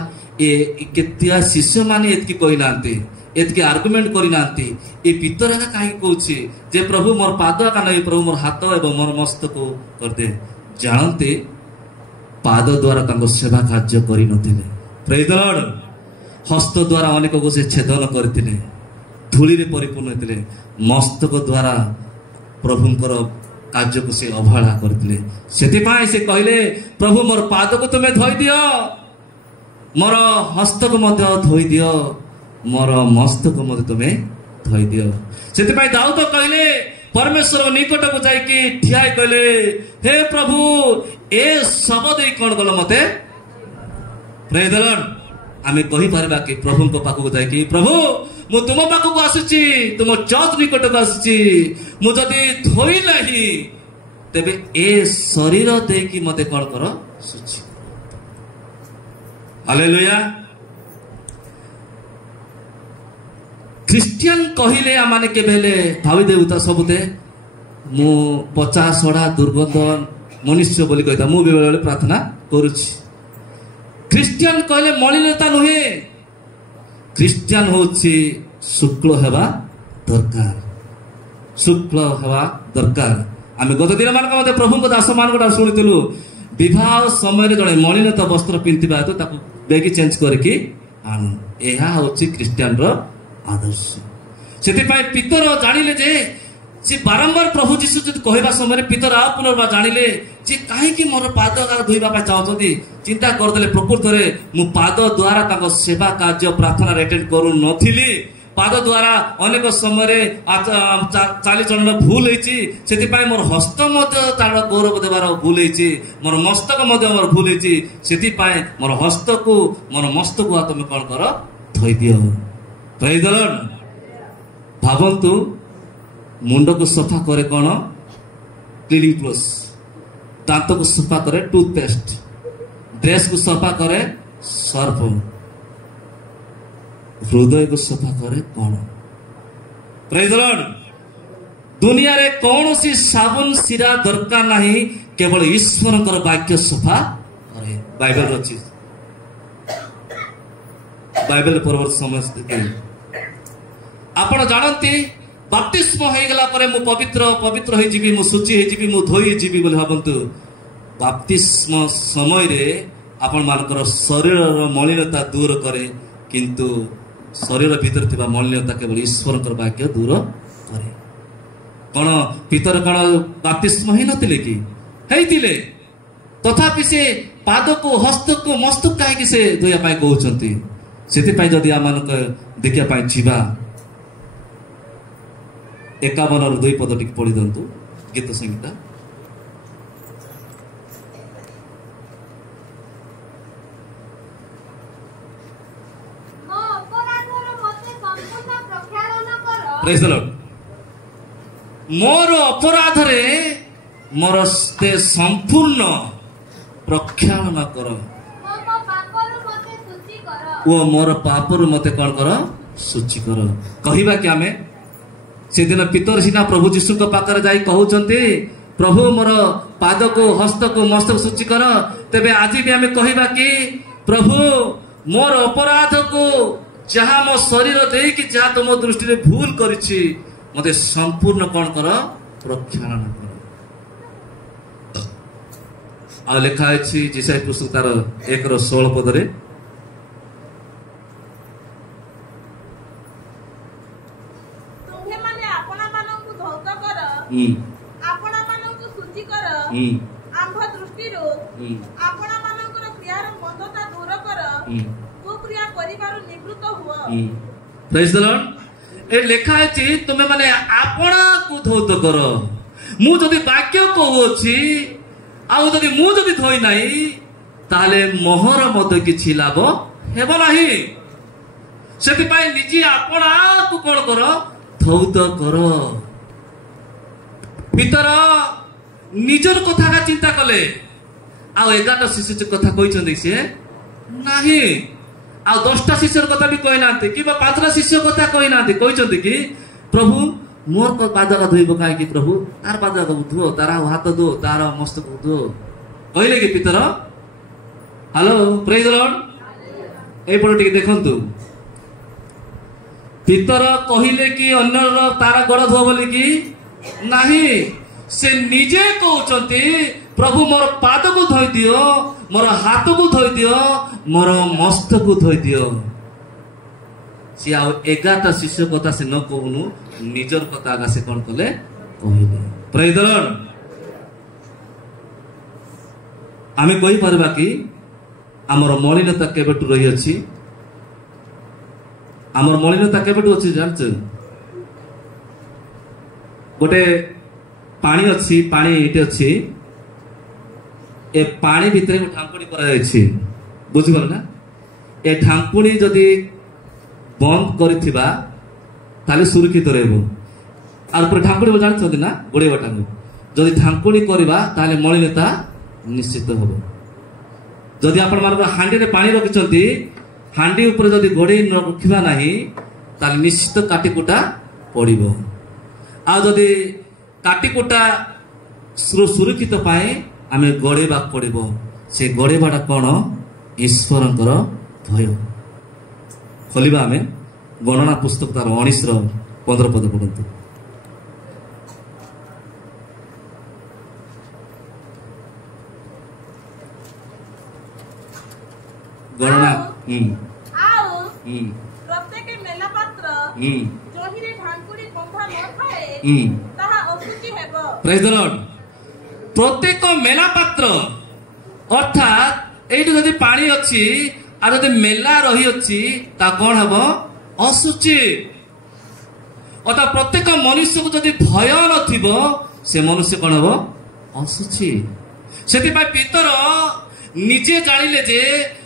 ଏ କେତେ ଶିଷ୍ୟମାନେ ଏତିକି କହିନାହାନ୍ତି, ଏତିକି ଆର୍ଗୁମେଣ୍ଟ କରିନାହାନ୍ତି। ଏ ପିତର ଏକା କାହିଁକି କହୁଛି ଯେ ପ୍ରଭୁ ମୋର ପାଦ ଏକା ନାହିଁ, ପ୍ରଭୁ ମୋର ହାତ ଏବଂ ମୋର ମସ୍ତକୁ କରିଦେ? ଜାଣନ୍ତି, ପାଦ ଦ୍ୱାରା ତାଙ୍କ ସେବା କାର୍ଯ୍ୟ କରିନଥିଲେ। ପ୍ରେଜ୍ ଦ ଲର୍ଡ। ହସ୍ତ ଦ୍ୱାରା ଅନେକକୁ ସେ ଛେଦନ କରିଥିଲେ, ଧୂଳିରେ ପରିପୂର୍ଣ୍ଣ ହୋଇଥିଲେ। ମସ୍ତକ ଦ୍ୱାରା ପ୍ରଭୁଙ୍କର କାର୍ଯ୍ୟକୁ ସେ ଅବହେଳା କରିଥିଲେ। ସେଥିପାଇଁ ସେ କହିଲେ, ପ୍ରଭୁ ମୋର ପାଦକୁ ତୁମେ ଧୋଇ ଦିଅ, ମୋର ହସ୍ତକୁ ମଧ୍ୟ ଧୋଇ ଦିଅ, ମୋର ମସ୍ତକୁ ମଧ୍ୟ ତୁମେ ଧୋଇ ଦିଅ। ସେଥିପାଇଁ ଦାଉଦ କହିଲେ, ପରମେଶ୍ୱର ନିକଟକୁ ଯାଇକି ଠିଆ ହେଇ କହିଲେ, ହେ ପ୍ରଭୁ ଏ ଶବ ଦେଇ କ'ଣ କଲ ମତେ? ପ୍ରେଜ୍ ଦ ଲର୍ଡ। ଆମେ କହିପାରିବା କି ପ୍ରଭୁଙ୍କ ପାଖକୁ ଯାଇକି, ପ୍ରଭୁ ମୁଁ ତୁମ ପାଖକୁ ଆସୁଛି, ତୁମ ଚର୍ଚ୍ଚ ନିକଟକୁ ଆସୁଛି, ମୁଁ ଯଦି ଧୋଇ ନାହିଁ ତେବେ ଏ ଶରୀର ଦେଇକି ମତେ କ'ଣ କର, ଶୁଚି। ହାଲେଲୁୟା। ଖ୍ରୀଷ୍ଟିଆନ କହିଲେ ଆମମାନେ କେବେ ହେଲେ ଭାବିଦେବୁ ତା ସବୁତେ ମୁଁ ପଚା ସଢ଼ା ଦୁର୍ଗନ୍ଧ ମନୁଷ୍ୟ ବୋଲି କହିଥା। ମୁଁ ବି ବେଳେବେଳେ ପ୍ରାର୍ଥନା କରୁଛି। ଖ୍ରୀଷ୍ଟିଆନ କହିଲେ ମଳିନତା ନୁହେଁ, ଖ୍ରୀଷ୍ଟିଆନ ହେଉଛି ଶୁକ୍ଳ ହେବା ଦରକାର, ଶୁକ୍ଳ ହେବା ଦରକାର। ଆମେ ଗତ ଦିନ ମାନଙ୍କ ମଧ୍ୟ ପ୍ରଭୁଙ୍କ ଦାସମାନଙ୍କଟା ଶୁଣିଥିଲୁ, ବିବାହ ସମୟରେ ଜଣେ ମଳିନତା ବସ୍ତ୍ର ପିନ୍ଧିଥିବା ହେତୁ ତାକୁ ବେଗି ଚେଞ୍ଜ କରିକି ଆଣୁ। ଏହା ହେଉଛି ଖ୍ରୀଷ୍ଟିଆନର ଆଦର୍ଶ। ସେଥିପାଇଁ ପିତର ଜାଣିଲେ ଯେ ସେ ବାରମ୍ବାର ପ୍ରଭୁ ଯୀଶୁ ଯଦି କହିବା ସମୟରେ ପିତର ଆଉ ପୁନର୍ବାର ଜାଣିଲେ ଯେ କାହିଁକି ମୋର ପାଦ ଧୋଇବା ପାଇଁ ଚାହୁଁଛନ୍ତି। ଚିନ୍ତା କରିଦେଲେ ପ୍ରକୃତରେ ମୁଁ ପାଦ ଦ୍ୱାରା ତାଙ୍କ ସେବା କାର୍ଯ୍ୟ ପ୍ରାର୍ଥନାରେ ଆଟେଣ୍ଡ କରୁନଥିଲି, ପାଦ ଦ୍ୱାରା ଅନେକ ସମୟରେ ଚାଲିଚଳନ ଭୁଲ ହେଇଛି, ସେଥିପାଇଁ ମୋର ହସ୍ତ ମଧ୍ୟ ତାର ଗୌରବ ଦେବାର ଭୁଲ ହେଇଛି, ମୋର ମସ୍ତକ ମଧ୍ୟ ମୋର ଭୁଲ ହେଇଛି, ସେଥିପାଇଁ ମୋର ହସ୍ତକୁ ମୋର ମସ୍ତକୁ ତମେ କଣ କର ଧୋଇଦିଅ। ପ୍ରେଜ୍ ଦ ଲର୍ଡ। ଭାବନ୍ତୁ, ମୁଣ୍ଡକୁ ସଫା କରେ କଣ କ୍ଲିନିଂ ପ୍ଲସ୍, ଦାନ୍ତକୁ ସଫା କରେ ଟୁଥପେଷ୍ଟ, ଡ୍ରେସକୁ ସଫା କରେ ସର୍ଫ, ହୃଦୟକୁ ସଫା କରେ କଣ? ପ୍ରେଜ୍ ଦ ଲର୍ଡ। ଦୁନିଆରେ କୌଣସି ସାବୁନ ଶିରା ଦରକାର ନାହିଁ, କେବଳ ଈଶ୍ୱରଙ୍କର ବାକ୍ୟ ସଫା କରେ। ବାଇବେଲ ଅଛି, ବାଇବେଲ ପରବର୍ତ୍ତୀ ସମୟ ଆପଣ ଜାଣନ୍ତି ବାପ୍ତିସ୍ମ ହେଇଗଲା ପରେ ମୁଁ ପବିତ୍ର ହେଇଯିବି, ମୁଁ ଶୁଚି ହେଇଯିବି, ମୁଁ ଧୋଇ ହେଇଯିବି ବୋଲି ଭାବନ୍ତୁ। ବାପ୍ତିସ୍ମ ସମୟରେ ଆପଣମାନଙ୍କର ଶରୀରର ମଳିନତା ଦୂର କରେ, କିନ୍ତୁ ଶରୀର ଭିତରେ ଥିବା ମଳିନତା କେବଳ ଈଶ୍ୱରଙ୍କର ବାକ୍ୟ ଦୂର କରେ। କଣ ପିତର କଣ ବାପ୍ତିସ୍ମ ହେଇନଥିଲେ କି? ହେଇଥିଲେ। ତଥାପି ସେ ପାଦକୁ ହସ୍ତକୁ ମସ୍ତକୁ କାହିଁକି ସେ ଧୋଇବା ପାଇଁ କହୁଛନ୍ତି? ସେଥିପାଇଁ ଯଦି ଆମମାନଙ୍କ ଦେଖିବା ପାଇଁ ଯିବା 51ରୁ 2 ପଦ ଟିକେ ପଢି ଦିଅନ୍ତୁ ଗୀତ ସଂହିତା। ପ୍ରେଜ୍ ଦ ଲର୍ଡ। ମୋର ଅପରାଧରେ ମୋର ସମ୍ପୂର୍ଣ୍ଣ ପ୍ରକ୍ଷାଳନ କର ଓ ମୋର ପାପରୁ ମତେ କଣ କର ଶୁଚି କର। କହିବା କି ଆମେ ସେଦିନ ପିତର ସିନା ପ୍ରଭୁ ଯୀଶୁଙ୍କ ପାଖରେ ଯାଇ କହୁଛନ୍ତି ପ୍ରଭୁ ମୋର ପାଦକୁ ହସ୍ତକୁ ମସ୍ତକୁ ଶୁଚି କର, ତେବେ ଆଜି ବି ଆମେ କହିବା କି ପ୍ରଭୁ ମୋର ଅପରାଧକୁ ଯାହା ମୋ ଶରୀର ଦେଇକି ଯାହା ତୁମ ଦୃଷ୍ଟିରେ ଭୁଲ କରିଛି ମତେ ସମ୍ପୂର୍ଣ୍ଣ କଣ କର ପ୍ରକ୍ଷାଳନ କର। ଆଉ ଲେଖା ଅଛି ଯିଶାୟା ପୁସ୍ତକ ତାର 1:16 ପଦରେ, ଆପଣମାନଙ୍କୁ ଶୁଚି କର, ଆମ୍ଭ ଦୃଷ୍ଟିରୁ ଆପଣମାନଙ୍କର କ୍ରିୟାର ମନ୍ଦତା ଦୂର କର, କୁକ୍ରିୟା କରିବାରୁ ନିବୃତ୍ତ ହୁଅ। ପ୍ରେଜ୍ ଦ ଲର୍ଡ। ଏ ଲେଖା ଅଛି ତୁମେ ମାନେ ଆପଣାକୁ ଧୌତ କର। ମୁଁ ଯଦି ବାକ୍ୟ କହୁଅଛି ଆଉ ଯଦି ମୁଁ ଯଦି ଧୋଇ ନାହିଁ ତାହେଲେ ମୋହର ମଧ୍ୟ କିଛି ଲାଭ ହେବ ନାହିଁ। ସେଥିପାଇଁ ନିଜେ ଆପଣାକୁ କଣ କର ଧୌତ କର। ପିତର ନିଜର କଥା ଚିନ୍ତା କଲେ, ଆଉ 11ଟା ଶିଶୁ କଥା କହିଛନ୍ତି ସେ ନାହିଁ, ଆଉ 10ଟା ଶିଷ୍ୟର କଥା ବି କହିନାହାନ୍ତି, କିମ୍ବା 5ଟା ଶିଷ୍ୟ କଥା କହିନାହାନ୍ତି। କହିଛନ୍ତି କି ପ୍ରଭୁ ମୋର ପାଦଟା ଧୋଇବ କାହିଁକି? ପ୍ରଭୁ ତାର ପାଦକୁ ଧୁଅ, ତାର ହାତ ଧୁଅ, ତାର ମସ୍ତକ ଧୁଅ। କହିଲେ କି ପିତର? ହ୍ୟାଲୋ, ପ୍ରେଜ୍ ଦ ଲର୍ଡ। ଏଇପଟେ ଟିକେ ଦେଖନ୍ତୁ, ପିତର କହିଲେ କି ଅନ୍ୟର ତାର ଗୋଡ଼ ଧୁଅ ବୋଲିକି ନାହିଁ, ସେ ନିଜେ କହୁଛନ୍ତି ପ୍ରଭୁ ମୋର ପାଦକୁ ଧୋଇ ଦିଅ, ମୋର ହାତକୁ ଧୋଇ ଦିଅ, ମୋର ମସ୍ତକୁ ଧୋଇ ଦିଅ। ସେ ଆଉ 11ଟା ଶିଷ୍ୟ କଥା ସେ ନ କହୁନୁ, ନିଜର କଥା ଆଗା ସେ କଣ କଲେ କହିଲେ। ପ୍ରେଜ୍ ଦ ଲର୍ଡ। ଆମେ କହିପାରିବା କି ଆମର ମଳିନତା କେବେଠୁ ରହିଅଛି? ଆମର ମଳିନତା କେବେଠୁ ଅଛି ଜାଣିଛ? ଗୋଟେ ପାଣି ଅଛି, ପାଣି ଏଠି ଅଛି, ଏ ପାଣି ଭିତରେ ଗୋଟେ ଢାଙ୍କୁଣୀ କରାଯାଇଛି, ବୁଝିପାରିଲ ନା? ଏ ଢାଙ୍କୁଣୀ ଯଦି ବନ୍ଦ କରିଥିବା ତାହେଲେ ସୁରକ୍ଷିତ ରହିବ। ଆଉ ଉପରେ ଢାଙ୍କୁଣୀ ଜାଣିଛନ୍ତି ନା, ଗୋଡ଼େଇବାଟାକୁ ଯଦି ଢାଙ୍କୁଣୀ କରିବା ତାହେଲେ ମଳିନତା ନିଶ୍ଚିତ ହବ। ଯଦି ଆପଣମାନଙ୍କର ହାଣ୍ଡିରେ ପାଣି ରଖିଛନ୍ତି, ହାଣ୍ଡି ଉପରେ ଯଦି ଗୋଡ଼େଇ ରଖିବା ନାହିଁ ତାହେଲେ ନିଶ୍ଚିତ କାଟିକୁଟା ପଡ଼ିବ। ଆଉ ଯଦି କାଟିକୁଟା ସୁରକ୍ଷିତ ପାଇଁ ଆମେ ଗୋଡ଼େଇବାକୁ ପଡ଼ିବ। ସେ ଗୋଡ଼େଇବାଟା କ'ଣ? ଈଶ୍ୱରଙ୍କର ଭୟ। खोलिबा आमे गणना पुस्तक तार 19:15 पद पढ़ंतु। गणना आओ प्रत्येक मेला पात्र जोहिरे ढांकुड़ी बंधा न थाए ताहा असुचि हेबो। Praise the Lord. प्रत्येक मेला पात्र अर्थात एठी जदि पानी अछि आ जदि मेला रही अछि ता कोन हबो असुचि। अर्थात प्रत्येक मनुष्य को जदि भय नथिबो से मनुष्य कोन हबो असुचि। सेति पय पितर निजे जानिले जे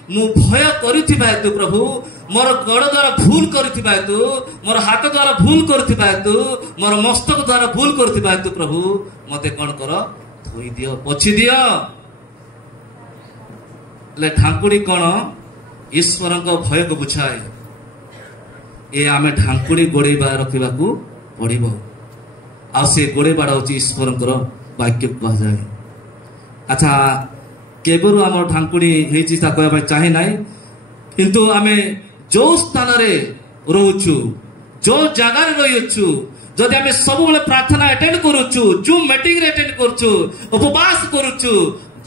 मु भय करिथिबा हेतु प्रभु मोर गोड़ द्वारा भूल करिथिबा हेतु मोर हाथ द्वारा भूल करिथिबा हेतु मोर मस्तक द्वारा भूल करिथिबा हेतु प्रभु मते कोन कर धोई दियो पोछि दियो। ले ढांकुड़ी कोन ईश्वर को भय को बुझाए। ए आमे ढांकुड़ी गोड़ेबा रखिबा को पड़िबो आ से गोड़ेबाड़ा होची ईश्वर वाक्य कह जाए। अच्छा केबरु आम ढांकुड़ी हेची ता कहबा चाहे नाही किंतु आमे जो स्थान रे रहउछु जो जगह रे रहउछु जदि आमे सब बेले प्रार्थना अटेंड करूछु जो मीटिंग रे अटेंड करछु उपवास करूछु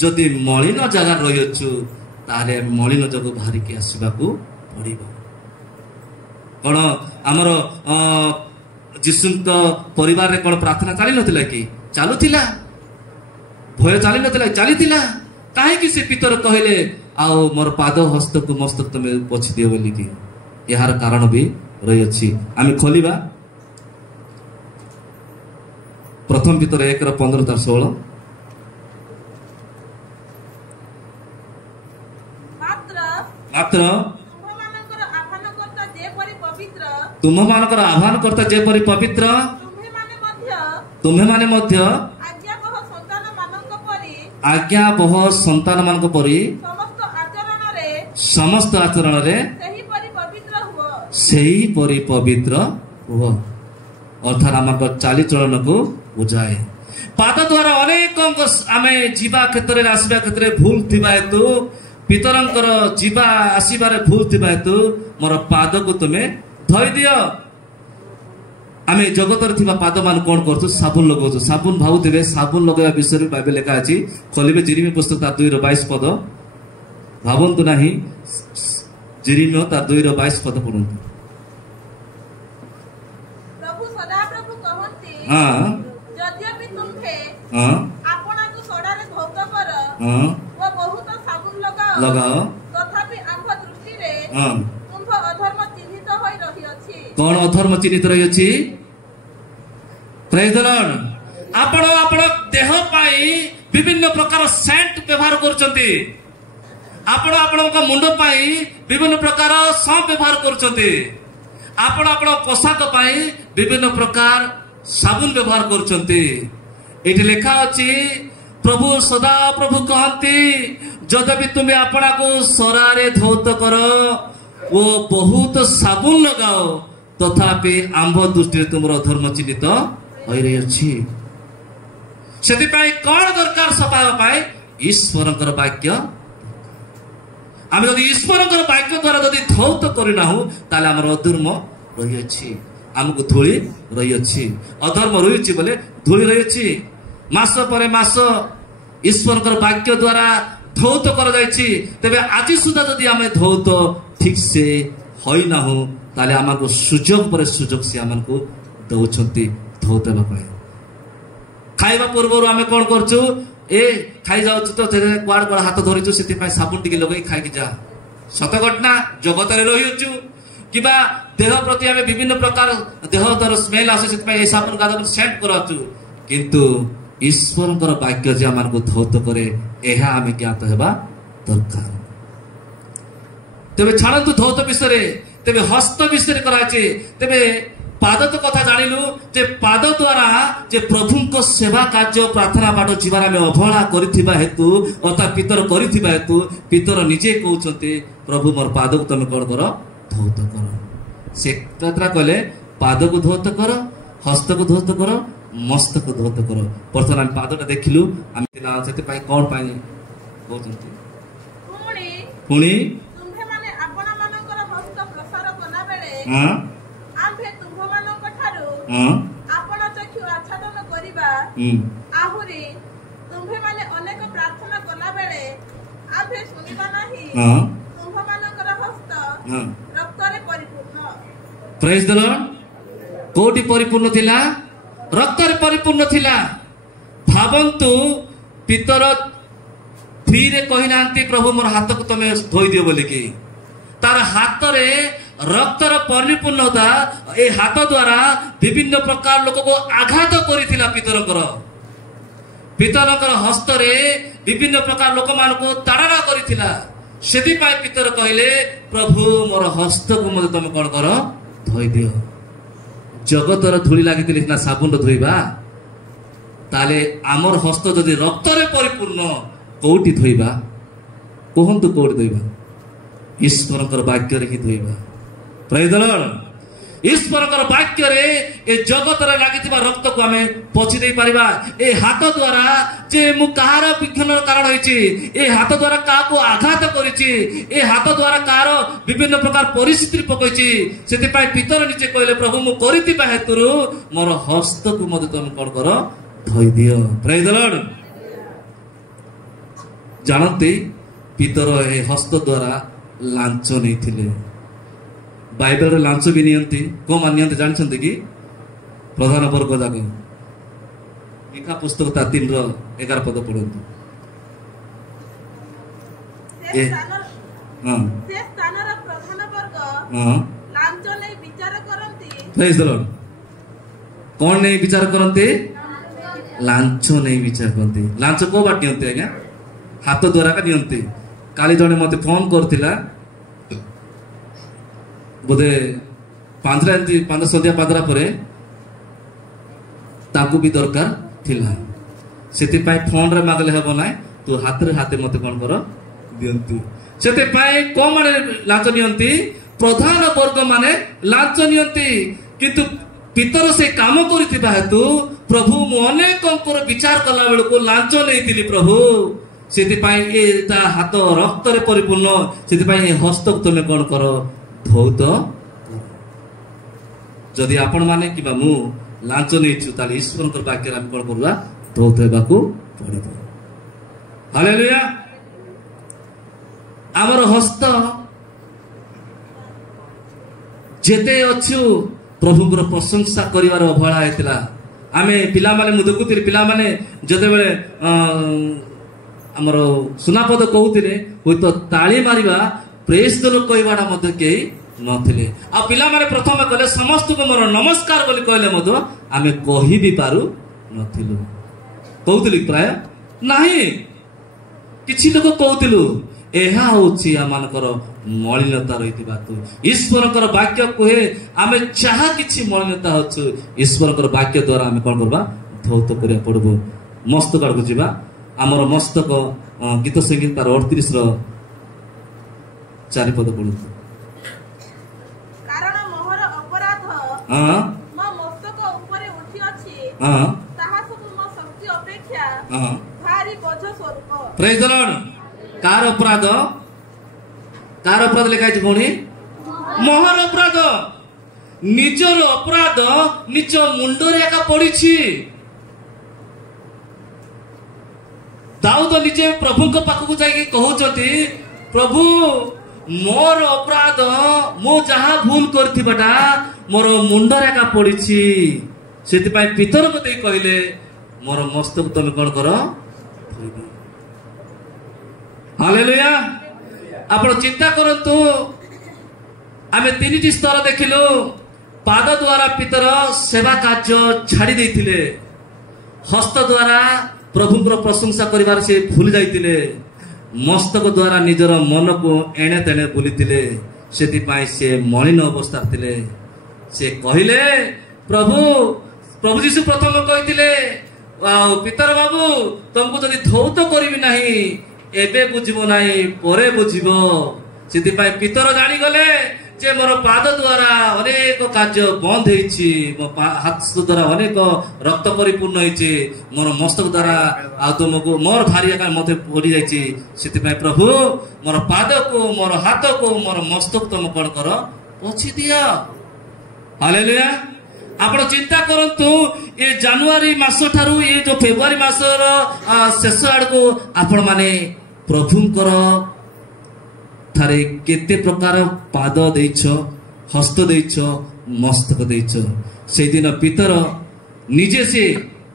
जदि मलिन जगह रहउछु ताले मलिन जगह बाहरी के आसीबा को पड़िबो। कोन हमर जिसुंत परिवार रे कोन प्रार्थना चाली नथिला कि चालुथिला भय चाली नथिला चालीथिला काहे कि से पितर कहले आओ मोर पाद हस्त को मस्तक तुम पोछि दियो बोली कि यार कारण भी रही अछि। आमे खोलिबा प्रथम पितर 1:15-16 मात्र तुम मानकर आह्वान करता जे परि पवित्र तुम्हे माने मध्य आज्ञा बह संतान मान परी समस्त आचरण रे सही परी पवित्र हुआ। अर्थात आम चाली चलन को बुझाए। पाद द्वारा अनेक आमे जीवा क्षेत्र में आसवा क्षेत्र में भूल थिबा हेतु पितरंकर जीवा आसीबारे भूल थिबा हेतु मोर पाद को तुमे धोई दियो। आमे जगतर थिबा पाद मान कोन करछु साबुन लगौछु। साबुन भाबुथिबे साबुन लगैया विषय में बाइबल लिखा अछि। खोलिबे जेरेमिया पुस्तक 2:22 पद भाबंतु नाही जेरेमिया 2:22 पद पढंतु। प्रभु सदा प्रभु कहंती यद्यपि तुम्हे आपना को सोडारे धौत कर व बहुत साबुन लगाओ तथापि आंख दृष्टि रे तुम अधर्म चिन्हित होई रही अछि। कोन अधर्म चिन्हित रही अछि? Praise the lord. आपण आपण देह पाई विभिन्न प्रकार सेंट व्यवहार करछंती। आपण आपण का मुंड पाई विभिन्न प्रकार सौंफ व्यवहार करछंती। आपण आपण पोशाक पाई विभिन्न प्रकार साबुन व्यवहार करछंती। एठी लिखा अछि प्रभु सदा प्रभु कहंती जदि तुम आपना को सरारे धौत करो वो बहुत साबुन लगाओ तथापि आंभ दृष्टि तुमर धर्म चिन्हित होई रही अछि। सेति पई कोन दरकार सफा पाए ईश्वरकर वाक्य। आमे जदि ईश्वरकर वाक्य द्वारा जदि धौत करिना हो ताले हमर अधर्म रही अछि। हमको धूली रही अछि। अधर्म रही अछि बोले धूली रही अछि। मास परे मास ईश्वरकर वाक्य द्वारा धौत कर जाइछि। तबे आज सुधा जदि आमे धौत ठीक से होई ना हो ताले हमको सुजोग पर सुजोग से हमको दउछंती धौत लपाए। खाइबा पूर्व आमे कोन करछु ए खाई जाउछु तो क्वाड क्वाड हाथ धरिछु सेति पय साबुन टिके लगै खाइ कि जा। सत घटना जगत रे रहिछु किबा देह प्रति आमे विभिन्न प्रकार देह दर स्मेल आसे सेति पय ए साबुन गादा सेंट करछु किंतु ईश्वरकर वाक्य जे हमको धौत करे एहा आमे ज्ञात हेबा दरकार। तबे छाड़न्तु धौत विषय तेबे हस्त विषय कराचे तेबे पाद तो कथा जानिलु जे पाद द्वारा जे प्रभु को सेवा कार्य प्रार्थना बाट जीवन में अवहेला करिथिबा हेतु अर्थात पितर करिथिबा हेतु पितर निजे कहउछते प्रभु मोर पाद को तुम कोन करो धौत करो। से कतरा कहले पाद को धौत करो हस्त को धौत करो मस्तक को धौत करो। प्रथम हम पादटा देखिलु हम तिना सेते पई कोन पई कहउछते पुणी तुम्हे माने आपना मानकर हस्त प्रसार आम्भे तुम्भମାନଙ୍କ ଠାରୁ ଆପଣ ଚକ୍ଷୁ ଆଚ୍ଛାଦନ କରିବା ଆହୁରି ତୁମ୍ଭେମାନେ ଅନେକ ପ୍ରାର୍ଥନା କଲା ବେଳେ ଆମ୍ଭେ ଶୁଣିବା ନାହିଁ ତୁମ୍ଭମାନଙ୍କର ହସ୍ତ ରକ୍ତରେ ପରିପୂର୍ଣ୍ଣ। ପ୍ରେଜ୍ ଦ ଲର୍ଡ। କୋଉଠି ପରିପୂର୍ଣ୍ଣ ଥିଲା? ରକ୍ତରେ ପରିପୂର୍ଣ୍ଣ ଥିଲା। ଭାବନ୍ତୁ ପିତର ଫ୍ରିରେ କହିନାହାନ୍ତି ପ୍ରଭୁ ମୋର ହାତକୁ ତମେ ଧୋଇଦିଅ ବୋଲିକି। ତାର ହାତରେ ରକ୍ତର ପରିପୂର୍ଣ୍ଣତା ଏ ହାତ ଦ୍ୱାରା ବିଭିନ୍ନ ପ୍ରକାର ଲୋକକୁ ଆଘାତ କରିଥିଲା। ପିତରଙ୍କର ହସ୍ତରେ ବିଭିନ୍ନ ପ୍ରକାର ଲୋକମାନଙ୍କୁ ତାଡ଼ନା କରିଥିଲା। ସେଥିପାଇଁ ପିତର କହିଲେ ପ୍ରଭୁ ମୋର ହସ୍ତକୁ ମୋତେ ତମେ କଣ କର? ଧୋଇଦିଅ। ଜଗତର ଧୂଳି ଲାଗିଥିଲେ ସିନା ସାବୁନ ଧୋଇବା, ତାହେଲେ ଆମର ହସ୍ତ ଯଦି ରକ୍ତରେ ପରିପୂର୍ଣ୍ଣ କୋଉଠି ଧୋଇବା? କୁହନ୍ତୁ କୋଉଠି ଧୋଇବା? ଈଶ୍ୱରଙ୍କର ବାକ୍ୟରେ ହିଁ ଧୋଇବା। ପ୍ରେଜ୍ ଦ ଲର୍ଡ। ଈଶ୍ୱରଙ୍କର ବାକ୍ୟରେ ଏ ଜଗତରେ ଲାଗିଥିବା ରକ୍ତକୁ ଆମେ ପୋଛି ଦେଇ ପାରିବା। ଏ ହାତ ଦ୍ୱାରା ଯେ ମୁଁ କାହାର ବିଘ୍ନର କାରଣ ହେଇଛି, ଏ ହାତ ଦ୍ୱାରା କାହାକୁ ଆଘାତ କରିଛି, ଏ ହାତ ଦ୍ୱାରା କାହାର ବିଭିନ୍ନ ପ୍ରକାର ପରିସ୍ଥିତି ପକେଇଛି, ସେଥିପାଇଁ ପିତର ନିଜେ କହିଲେ ପ୍ରଭୁ ମୁଁ କରିଥିବା ହେତୁରୁ ମୋର ହସ୍ତକୁ ମଧ୍ୟ ତମେ କଣ କର? ଧୋଇଦିଅ। ପ୍ରେଜ୍ ଦ ଲର୍ଡ। ଜାଣନ୍ତି ପିତର ଏ ହସ୍ତ ଦ୍ୱାରା ଲାଞ୍ଚ ନେଇଥିଲେ। ବାଇବେଲରେ ଲାଞ୍ଚ ବି ନିଅନ୍ତି। କୋଉମାନେ ନିଅନ୍ତି ଜାଣିଛନ୍ତି କି? ପ୍ରଧାନ ବର୍ଗ ଯାକ। ମିକା ପୁସ୍ତକ ତା 3:11 ପଦ ପଢନ୍ତୁ। ସେ ସ୍ଥାନର ପ୍ରଧାନ ବର୍ଗ ଲାଞ୍ଚ ନେଇ ବିଚାର କରନ୍ତି। ପ୍ରେଜ୍ ଦ ଲର୍ଡ। କଣ ନେଇ ବିଚାର କରନ୍ତି? ଲାଞ୍ଚ ନେଇ ବିଚାର କରନ୍ତି। ଲାଞ୍ଚ କୋଉ ବାଟ ନିଅନ୍ତି ଆଜ୍ଞା? ହାତ ଦ୍ୱାରା ନିଅନ୍ତି। କାଲି ଜଣେ ମତେ ଫୋନ କରିଥିଲା, ବୋଧେ 5 ସନ୍ଧ୍ୟା 5 ପରେ ତାକୁ ବି ଦରକାର ଥିଲା। ସେଥିପାଇଁ ଫୋନରେ ମାଗଲେ ହେବ ନାହିଁ, ତୁ ହାତରେ ହାତେ ମତେ କଣ କର? ଦିଅନ୍ତୁ। ସେଥିପାଇଁ କୋଉମାନେ ଲାଞ୍ଚ ନିଅନ୍ତି? ପ୍ରଧାନ ବର୍ଗ ମାନେ ଲାଞ୍ଚ ନିଅନ୍ତି। କିନ୍ତୁ ପିତର ସେ କାମ କରିଥିବା ହେତୁ ପ୍ରଭୁ ମୁଁ ଅନେକଙ୍କର ବିଚାର କଲା ବେଳକୁ ଲାଞ୍ଚ ନେଇଥିଲି ପ୍ରଭୁ, ସେଥିପାଇଁ ଏଟା ହାତ ରକ୍ତରେ ପରିପୂର୍ଣ୍ଣ, ସେଥିପାଇଁ ଏ ହସ୍ତକୁ ତମେ କଣ କର? ଧୌତ। ଯଦି ଆପଣ ମାନେ କିମ୍ବା ମୁଁ ଲାଞ୍ଚ ନେଇଛୁ ତାହେଲେ ଈଶ୍ୱରଙ୍କର ବାକ୍ୟରେ ଆମେ କଣ କରିବା? ଧୌତ ହେବାକୁ ପଡିବ। ହାଲେଲୁୟା। ଆମର ହସ୍ତ ଯେତେ ଅଛୁ ପ୍ରଭୁଙ୍କର ପ୍ରଶଂସା କରିବାର ଅବହେଳା ହେଇଥିଲା। ଆମେ ପିଲାମାନେ, ମୁଁ ଦେଖୁଥିଲି ପିଲାମାନେ ଯେତେବେଳେ ଆମର ସୁନାପଦ କହୁଥିଲେ ହୁଏତ ତାଳି ମାରିବା, ପ୍ରେଜ୍ ଦ ଲର୍ଡ କହିବାଟା ମଧ୍ୟ କେହି ନଥିଲେ। ଆଉ ପିଲାମାନେ ପ୍ରଥମେ କହିଲେ ସମସ୍ତଙ୍କୁ ମୋର ନମସ୍କାର ବୋଲି କହିଲେ ମଧ୍ୟ ଆମେ କହି ବି ପାରୁ ନଥିଲୁ। କହୁଥିଲି ପ୍ରାୟ ନାହିଁ, କିଛି ଲୋକ କହୁଥିଲୁ। ଏହା ହଉଛି ଆମମାନଙ୍କର ମଳିନତା ରହିଥିବା। ଈଶ୍ୱରଙ୍କର ବାକ୍ୟ କୁହେ ଆମେ ଯାହା କିଛି ମଳିନତା ଅଛୁ ଈଶ୍ୱରଙ୍କର ବାକ୍ୟ ଦ୍ୱାରା ଆମେ କଣ କରିବା? ଧୌତ କରିବାକୁ ପଡିବ। ମସ୍ତକ ଆଡକୁ ଯିବା। ଆମର ମସ୍ତକ ଗୀତ ସଂଗୀତ ତାର 38:4 ପଦ ପଢନ୍ତୁ। କାରଣ ମୋହର ଅପରାଧ ମୋ ମସ୍ତକ ଉପରେ ଉଠି ଅଛି, ତାହା ସବୁ ମୋ ଶକ୍ତି ଅପେକ୍ଷା ଭାରି ବୋଝ ସ୍ୱରୂପ। ପ୍ରେଜ୍ ଦ ଲର୍ଡ। କାର ଅପରାଧ? କାର ଅପରାଧ ଲେଖା ହେଇଛି ପୁଣି? ମୋହର ଅପରାଧ। ନିଜର ଅପରାଧ ନିଜ ମୁଣ୍ଡରେ ଏକା ପଡିଛି। ଦାଉଦ ନିଜେ ପ୍ରଭୁଙ୍କ ପାଖକୁ ଯାଇକି କହୁଛନ୍ତି ପ୍ରଭୁ ମୋର ଅପରାଧ, ମୁଁ ଯାହା ଭୁଲ କରିଥିବାଟା ମୋର ମୁଣ୍ଡରେ ଏକା ପଡିଛି। ସେଥିପାଇଁ ପିତରଙ୍କୁ ଦେଇ କହିଲେ ମୋର ମସ୍ତକ ତମେ କଣ କର? ହାଲେଲୁୟା। ଆପଣ ଚିନ୍ତା କରନ୍ତୁ, ଆମେ 3ଟି ସ୍ତର ଦେଖିଲୁ। ପାଦ ଦ୍ୱାରା ପିତର ସେବା କାର୍ଯ୍ୟ ଛାଡି ଦେଇଥିଲେ। ହସ୍ତ ଦ୍ୱାରା ପ୍ରଭୁଙ୍କର ପ୍ରଶଂସା କରିବାର ସେ ଭୁଲି ଯାଇଥିଲେ। ମସ୍ତକ ଦ୍ୱାରା ନିଜର ମନକୁ ଏଣେ ତେଣେ ବୁଲିଥିଲେ। ସେଥିପାଇଁ ସେ ମଳିନ ଅବସ୍ଥାରେ ଥିଲେ। ସେ କହିଲେ ପ୍ରଭୁ ଯୀଶୁ ପ୍ରଥମ କହିଥିଲେ ଆଉ ପିତର ବାବୁ ତମକୁ ଯଦି ଧୌତ କରିବି ନାହିଁ ଏବେ ବୁଝିବ ନାହିଁ, ପରେ ବୁଝିବ। ସେଥିପାଇଁ ପିତର ଜାଣିଗଲେ ଯେ ମୋର ପାଦ ଦ୍ୱାରା ଅନେକ କାର୍ଯ୍ୟ ବନ୍ଦ ହେଇଛି, ମୋ ହାତ ଦ୍ୱାରା ଅନେକ ରକ୍ତ ପରିପୂର୍ଣ୍ଣ ହେଇଛି, ମୋର ମସ୍ତକ ଦ୍ୱାରା ଆଉ ତୁମକୁ ମୋର ଭାରି ଏକା ମତେ ପଡି ଯାଇଛି। ସେଥିପାଇଁ ପ୍ରଭୁ ମୋର ପାଦକୁ, ମୋର ହାତକୁ, ମୋର ମସ୍ତକ ତମ କଣ କର? ପୋଛି ଦିଅ। ହାଲେଲୁୟା। ଆପଣ ଚିନ୍ତା କରନ୍ତୁ, ଏ ଜାନୁଆରୀ ମାସ ଠାରୁ ଏ ଯୋଉ ଫେବୃଆରୀ ମାସର ଶେଷ ଆଡକୁ ଆପଣ ମାନେ ପ୍ରଭୁଙ୍କର ଠାରେ କେତେ ପ୍ରକାର ପାଦ ଦେଇଛ, ହସ୍ତ ଦେଇଛ, ମସ୍ତକ ଦେଇଛ। ସେଇଦିନ ପିତର ନିଜେ ସେ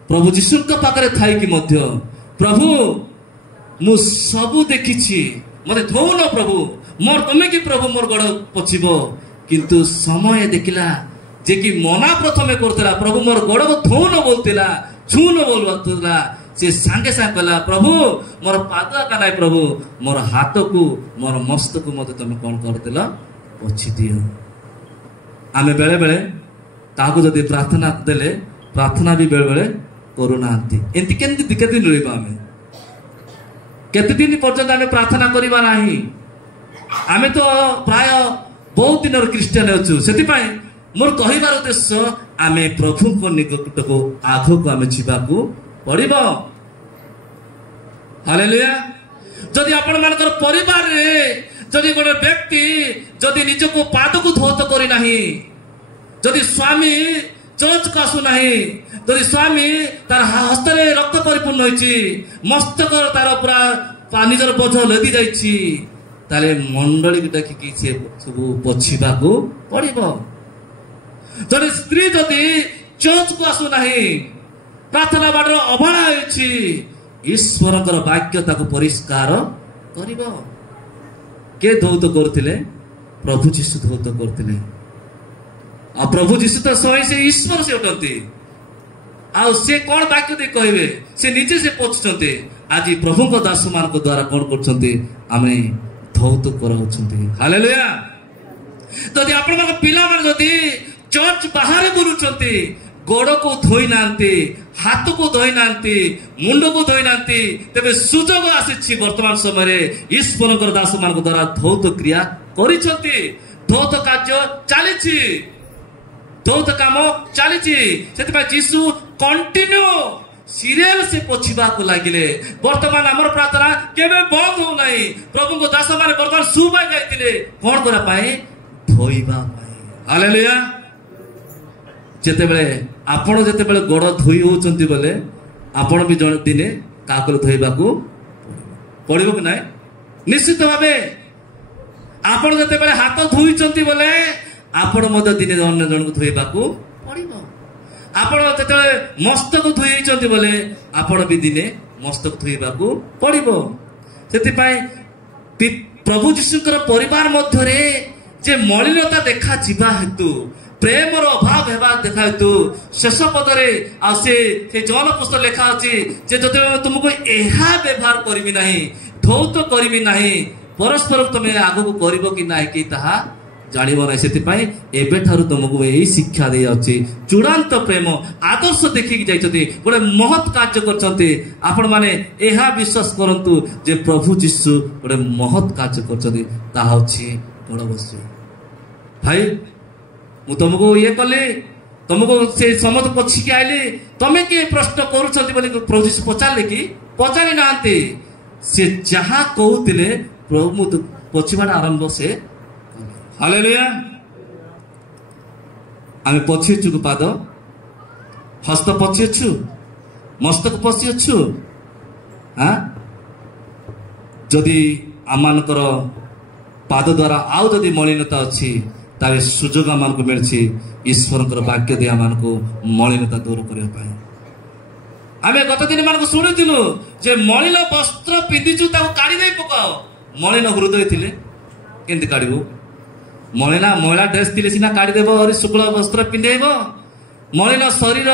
ପ୍ରଭୁ ଯୀଶୁଙ୍କ ପାଖରେ ଥାଇକି ମଧ୍ୟ, ପ୍ରଭୁ ମୁଁ ସବୁ ଦେଖିଛି, ମତେ ଧଉନ ପ୍ରଭୁ, ମୋର ତମେ କି ପ୍ରଭୁ ମୋର ଗୋଡ଼ ପୋଛିବ। କିନ୍ତୁ ସମୟ ଦେଖିଲା ଯେ କି ମନା ପ୍ରଥମେ କରୁଥିଲା, ପ୍ରଭୁ ମୋର ଗୋଡ଼କୁ ଧଉନ ବୋଲୁଥିଲା, ଛୁଉନ ବୋଲୁଥିଲା। ସେ ସାଙ୍ଗେ ସାଙ୍ଗେ କହିଲା, ପ୍ରଭୁ ମୋର ପାଦ ଏକା ନାହିଁ, ପ୍ରଭୁ ମୋର ହାତକୁ ମୋର ମସ୍ତକୁ ମତେ ତମେ କଣ କରିଦେଲ, ପୋଛି ଦିଅ। ଆମେ ବେଳେ ବେଳେ ତାହାକୁ ଯଦି ପ୍ରାର୍ଥନା ଦେଲେ, ପ୍ରାର୍ଥନା ବି ବେଳେ ବେଳେ କରୁନାହାନ୍ତି। ଏମିତି କେମିତି କେତେ ଦିନ ରହିବା? ଆମେ କେତେ ଦିନ ପର୍ଯ୍ୟନ୍ତ ଆମେ ପ୍ରାର୍ଥନା କରିବା ନାହିଁ? ଆମେ ତ ପ୍ରାୟ ବହୁତ ଦିନର ଖ୍ରୀଷ୍ଟିଆନ ଅଛୁ। ସେଥିପାଇଁ ମୋର କହିବାର ଉଦ୍ଦେଶ୍ୟ, ଆମେ ପ୍ରଭୁଙ୍କ ନିକଟକୁ ଆଗକୁ ଆମେ ଯିବାକୁ ପଡିବ। ହାଲେଲୁୟା। ଯଦି ଆପଣ ମାନଙ୍କର ପରିବାରରେ ଯଦି ଗୋଟେ ବ୍ୟକ୍ତି ଯଦି ନିଜକୁ ପାଦକୁ ଧୌତ କରିନାହିଁ, ଯଦି ସ୍ୱାମୀ ଚର୍ଚ୍ଚକୁ ଆସୁନାହିଁ, ଯଦି ସ୍ୱାମୀ ତାର ହସ୍ତରେ ରକ୍ତ ପରିପୂର୍ଣ୍ଣ ହୋଇଛି, ମସ୍ତକ ତାର ପୁରା ନିଜର ବୋଝ ଲଦି ଯାଇଛି, ତାହେଲେ ମଣ୍ଡଳୀକୁ ଡାକିକି ସେ ସବୁ ପୋଛିବାକୁ ପଡିବ। ଯଦି ସ୍ତ୍ରୀ ଯଦି ଚର୍ଚ୍ଚକୁ ଆସୁନାହିଁ, ପ୍ରାର୍ଥନା ବାଟର ଅବହେଳା ହେଉଛି, ଈଶ୍ୱରଙ୍କର ବାକ୍ୟ ତାକୁ ପରିଷ୍କାର କରିବ। କିଏ ଧୌତ କରୁଥିଲେ? ପ୍ରଭୁ ଯୀଶୁ ଧୌତ କରୁଥିଲେ। ଆଉ ପ୍ରଭୁ ଯୀଶୁ ତ ସ୍ୱୟଂ ସେ ଈଶ୍ୱର ସେ ଅଟନ୍ତି। ଆଉ ସେ କଣ ବାକ୍ୟ ଦେଇ କହିବେ? ସେ ନିଜେ ସେ ପୋଛୁଛନ୍ତି। ଆଜି ପ୍ରଭୁଙ୍କ ଦାସମାନଙ୍କ ଦ୍ୱାରା କଣ କରୁଛନ୍ତି? ଆମେ ଧୌତ କରାଉଛନ୍ତି। ହାଲେଲୁୟା। ଯଦି ଆପଣଙ୍କ ପିଲାମାନେ ଯଦି ଚର୍ଚ୍ଚ ବାହାରେ ବୁଲୁଛନ୍ତି, ଗୋଡ଼କୁ ଧୋଇ ନାହାନ୍ତି, ହାତକୁ ଧୋଇ ନାହାନ୍ତି, ମୁଣ୍ଡକୁ ଧୋଇ ନାହାନ୍ତି, ତେବେ ସୁଯୋଗ ଆସିଛି ବର୍ତ୍ତମାନ ସମୟରେ ଈଶ୍ୱରଙ୍କର ଦାସମାନଙ୍କ ଦ୍ୱାରା ଧୌତ କ୍ରିୟା କରିଛନ୍ତି। ଧୌତ କାର୍ଯ୍ୟ ଚାଲିଛି, ଧୌତ କାମ ଚାଲିଛି। ସେଥିପାଇଁ ଯୀଶୁ କଣ୍ଟିନ୍ୟୁ ସିରିଏଲ ସେ ପୋଛିବାକୁ ଲାଗିଲେ। ବର୍ତ୍ତମାନ ଆମର ପ୍ରାର୍ଥନା କେବେ ବନ୍ଦ ହଉନାହିଁ। ପ୍ରଭୁଙ୍କ ଦାସମାନେ ବର୍ତ୍ତମାନ ସୁବାଇ ଯାଇଥିଲେ କଣ କରିବା ପାଇଁ? ଧୋଇବା ପାଇଁ। ହାଲେଲୁୟା। ଯେତେବେଳେ ଆପଣ ଯେତେବେଳେ ଗୋଡ଼ ଧୋଇ ହଉଛନ୍ତି ବୋଲେ ଆପଣ ବି ଜଣେ ଦିନେ କାହାକୁ ଧୋଇବାକୁ ପଡିବ କି ନାହିଁ? ନିଶ୍ଚିତ ଭାବେ। ଆପଣ ଯେତେବେଳେ ହାତ ଧୋଇଛନ୍ତି ବୋଲେ ଆପଣ ମଧ୍ୟ ଦିନେ ଅନ୍ୟ ଜଣଙ୍କୁ ଧୋଇବାକୁ ପଡିବ। ଆପଣ ଯେତେବେଳେ ମସ୍ତକ ଧୋଇଛନ୍ତି ବୋଲେ ଆପଣ ବି ଦିନେ ମସ୍ତକ ଧୋଇବାକୁ ପଡିବ। ସେଥିପାଇଁ ପ୍ରଭୁ ଯୀଶୁଙ୍କର ପରିବାର ମଧ୍ୟରେ ଯେ ମଳିନତା ଦେଖାଯିବା ହେତୁ, ପ୍ରେମର ଅଭାବ ହେବା ଦେଖା ହେତୁ ଶେଷ ପଦରେ ଆଉ ସେ ଜନ ପୁସ୍ତକ ଲେଖା ଅଛି ଯେ ଯେତେବେଳେ ତୁମକୁ ଏହା ବ୍ୟବହାର କରିବି ନାହିଁ, ଧୌତ କରିବି ନାହିଁ, ପରସ୍ପରକୁ ତମେ ଆଗକୁ କରିବ କି ନାହିଁ କି ତାହା ଜାଣିବ ନାହିଁ। ସେଥିପାଇଁ ଏବେଠାରୁ ତୁମକୁ ଏହି ଶିକ୍ଷା ଦେଇଅଛି। ଚୂଡ଼ାନ୍ତ ପ୍ରେମ ଆଦର୍ଶ ଦେଖିକି ଯାଇଛନ୍ତି, ଗୋଟେ ମହତ୍ କାର୍ଯ୍ୟ କରିଛନ୍ତି। ଆପଣମାନେ ଏହା ବିଶ୍ୱାସ କରନ୍ତୁ ଯେ ପ୍ରଭୁ ଯୀଶୁ ଗୋଟେ ମହତ୍ କାର୍ଯ୍ୟ କରିଛନ୍ତି, ତାହା ହେଉଛି ଗୋଡ଼ ବସିବା। ଭାଇ ମୁଁ ତମକୁ ଇଏ କଲି, ତମକୁ ସେ ସମସ୍ତ ପଛିକି ଆଇଲି, ତମେ କିଏ ପ୍ରଶ୍ନ କରୁଛନ୍ତି ବୋଲି ପ୍ରଭୁ ଯୀଶୁ ପଚାରିଲେ କି? ପଚାରି ନାହାନ୍ତି। ସେ ଯାହା କହୁଥିଲେ ପ୍ରଭୁ ମୁଁ ପଛିବାଟା ଆରମ୍ଭ ସେ। ହାଲେଲୁୟା। ଆମେ ପଛିଛୁ ପାଦ, ହସ୍ତ ପଛିଛୁ, ମସ୍ତକ ପଛିଛୁ। ଯଦି ଆମମାନଙ୍କର ପାଦ ଦ୍ୱାରା ଆଉ ଯଦି ମଳିନତା ଅଛି ତାହେଲେ ସୁଯୋଗ ଆମମାନଙ୍କୁ ମିଳିଛି ଈଶ୍ୱରଙ୍କର ବାକ୍ୟ ଦେଇ ଆମମାନଙ୍କୁ ମଳିନତା ଦୂର କରିବା ପାଇଁ। ଆମେ ଗତ ଦିନ ମାନଙ୍କୁ ଶୁଣିଥିଲୁ ଯେ ମଳିନ ବସ୍ତ୍ର ପିନ୍ଧିଛୁ ତାକୁ କାଢି ଦେଇ ପକାଅ। ମଳିନ ହୃଦୟ ଥିଲେ କେମିତି କାଢିବୁ? ମଇଳା ଡ୍ରେସ୍ ଥିଲେ ସିନା କାଢିଦେବ, ଶୁକ୍ଳ ବସ୍ତ୍ର ପିନ୍ଧେଇବ। ମଳିନ ଶରୀର,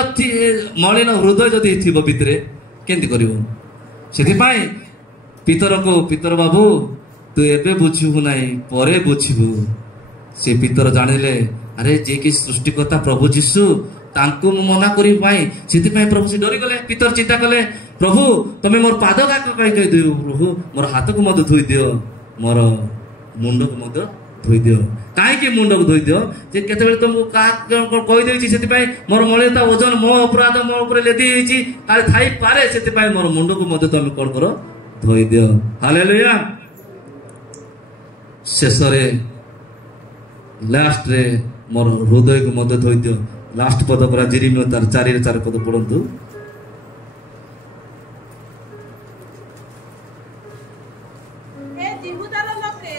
ମଳିନ ହୃଦୟ ଯଦି ଥିବ ଭିତରେ କେମିତି କରିବ? ସେଥିପାଇଁ ପିତର ବାବୁ ତୁ ଏବେ ବୁଝିବୁ ନାହିଁ, ପରେ ବୁଝିବୁ। ସେ ପିତର ଜାଣିଲେ, ଆରେ ଯିଏକି ସୃଷ୍ଟିକର୍ତ୍ତା ପ୍ରଭୁ ଯୀଶୁ, ତାଙ୍କୁ ମୁଁ ମନା କରିବା ପାଇଁ, ସେଥିପାଇଁ ପ୍ରଭୁ ସେ ଡରିଗଲେ। ପିତର ଚିନ୍ତା କଲେ, ପ୍ରଭୁ ତମେ ମୋର ପାଦ କାଇଁ ଧୋଇବ? ପ୍ରଭୁ ମୋର ହାତକୁ ମଧ୍ୟ ଧୋଇ ଦିଅ, ମୋର ମୁଣ୍ଡକୁ ମଧ୍ୟ ଧୋଇ ଦିଅ। କାହିଁକି ମୁଣ୍ଡକୁ ଧୋଇ ଦିଅ? ଯେ କେତେବେଳେ ତମକୁ କାହା କହିଦେଇଛି, ସେଥିପାଇଁ ମୋର ମଳିନତା ଓଜନ ମୋ ଅପରାଧ ମୋ ଉପରେ ଲେଦି ହେଇଛି, କାଳେ ଥାଇପାରେ, ସେଥିପାଇଁ ମୋର ମୁଣ୍ଡକୁ ମଧ୍ୟ ତମେ କଣ କର? ଧୋଇ ଦିଅ। ହାଲେଲୁୟା। ଶେଷରେ लास्ट रे मोर हृदय को मध्य धोई दियो लास्ट पद पर जेरेमिया तार 4 पद पढ़ंतु हे जिहुदार लोके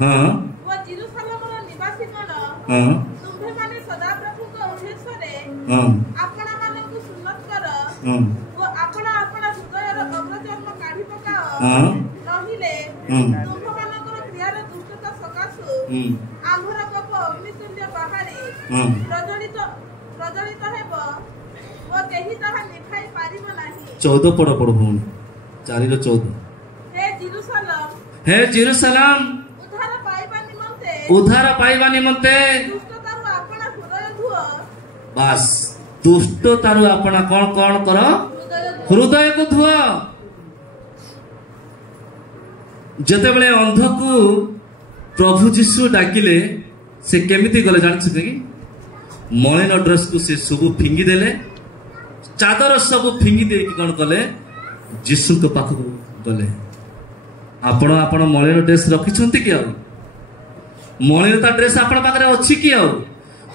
हां वो जेरूशलेमर निवासीगण हां तुम्हे माने सदाप्रभुଙ୍କ उद्देश्ୟରେ हां आपणा मानकु सुन्नत कर हां वो आपणा आपणा हृदयर अग्रजन्म काढी पकाओ हां नहिले हां तुम्भମାନଙ୍କର କ୍ରିୟାର ଦୁଷ୍ଟତା ସକାଶୁ ଆମ୍ଭର କୋପ ଅଗ୍ନିତୁଲ୍ୟ ବାହାରି ପ୍ରଜ୍ୱଳିତ ହେବ ଓ କେହି ତାହା ନିଭାଇ ପାରିବ ନାହିଁ 14 ପଡ଼ ଭଉଣୀ 4 हे जेरूशलेम उद्धार पाइबा निमंते बस दुष्टतारु आपना कौन कौन कर हृदय को धुआ जते बेले अंध को प्रभु जीशु डाकिले से केमिति गले जानि कि मलिन ड्रेस को से सब फिंगी देले चादर सब फिंगी दे कौन कले जीशु को पाख गले आपण आपण मलिन ड्रेस रखिछंती कि मलिनता ड्रेस आपण पाखरे अछि कि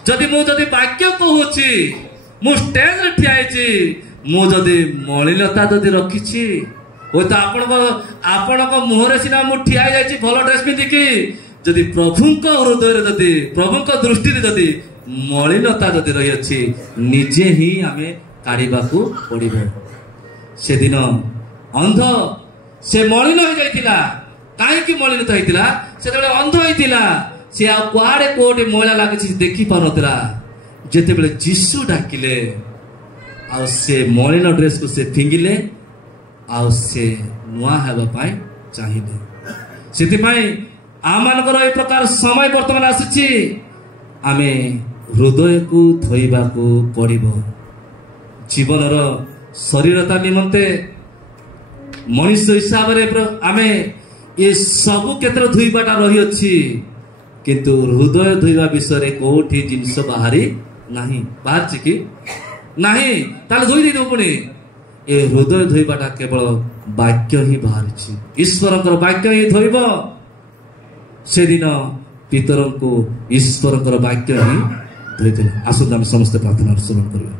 जदि मु जदि वाक्य कहूची मु स्टेज रे ठिया आइची मु जदि मलिनता जदि रखिछि ओ त आपण को मुहरे सिना मु ठिया जाइची भलो ड्रेस पिंदी कि जदि प्रभुको हृदय रे जदि प्रभुको दृष्टि रे जदि मलिनता जदि रही अछि निजे ही आमे काढिबाकू पड़िबो से दिन अंध से मलिन हो जाइतिला काहे कि मलिनता होइतिला से बेले अंध होइतिला से आ कुआडे कोडी मोला लागिछि देखि पारतरा जेते बेले जीशु डाकिले आ से मलिन ड्रेस को से फिंगिले आ से नुआ हेबा पाई चाहिले सेति पाई आमानकर ए प्रकार समय वर्तमान आसीछि आमे हृदय को धोइबा को पड़िबो जीवनर शरीरता निमंते मनुष्य हिसाब रे आमे ये सब क्षेत्र धोइबाटा रही अछि किंतु हृदय धोइबा विषय कोठी जिंस बाहरी नाही बाहर कि नाही ताले धोइ दे पुणी ए हृदय धोइबाटा केवल वाक्य ही बाहरी ईश्वरकर वाक्य ही धोइब से दिन पितर को ईश्वरकर वाक्य ही धोइथिला आसु हम समस्त प्रार्थना स्मरण करिबा।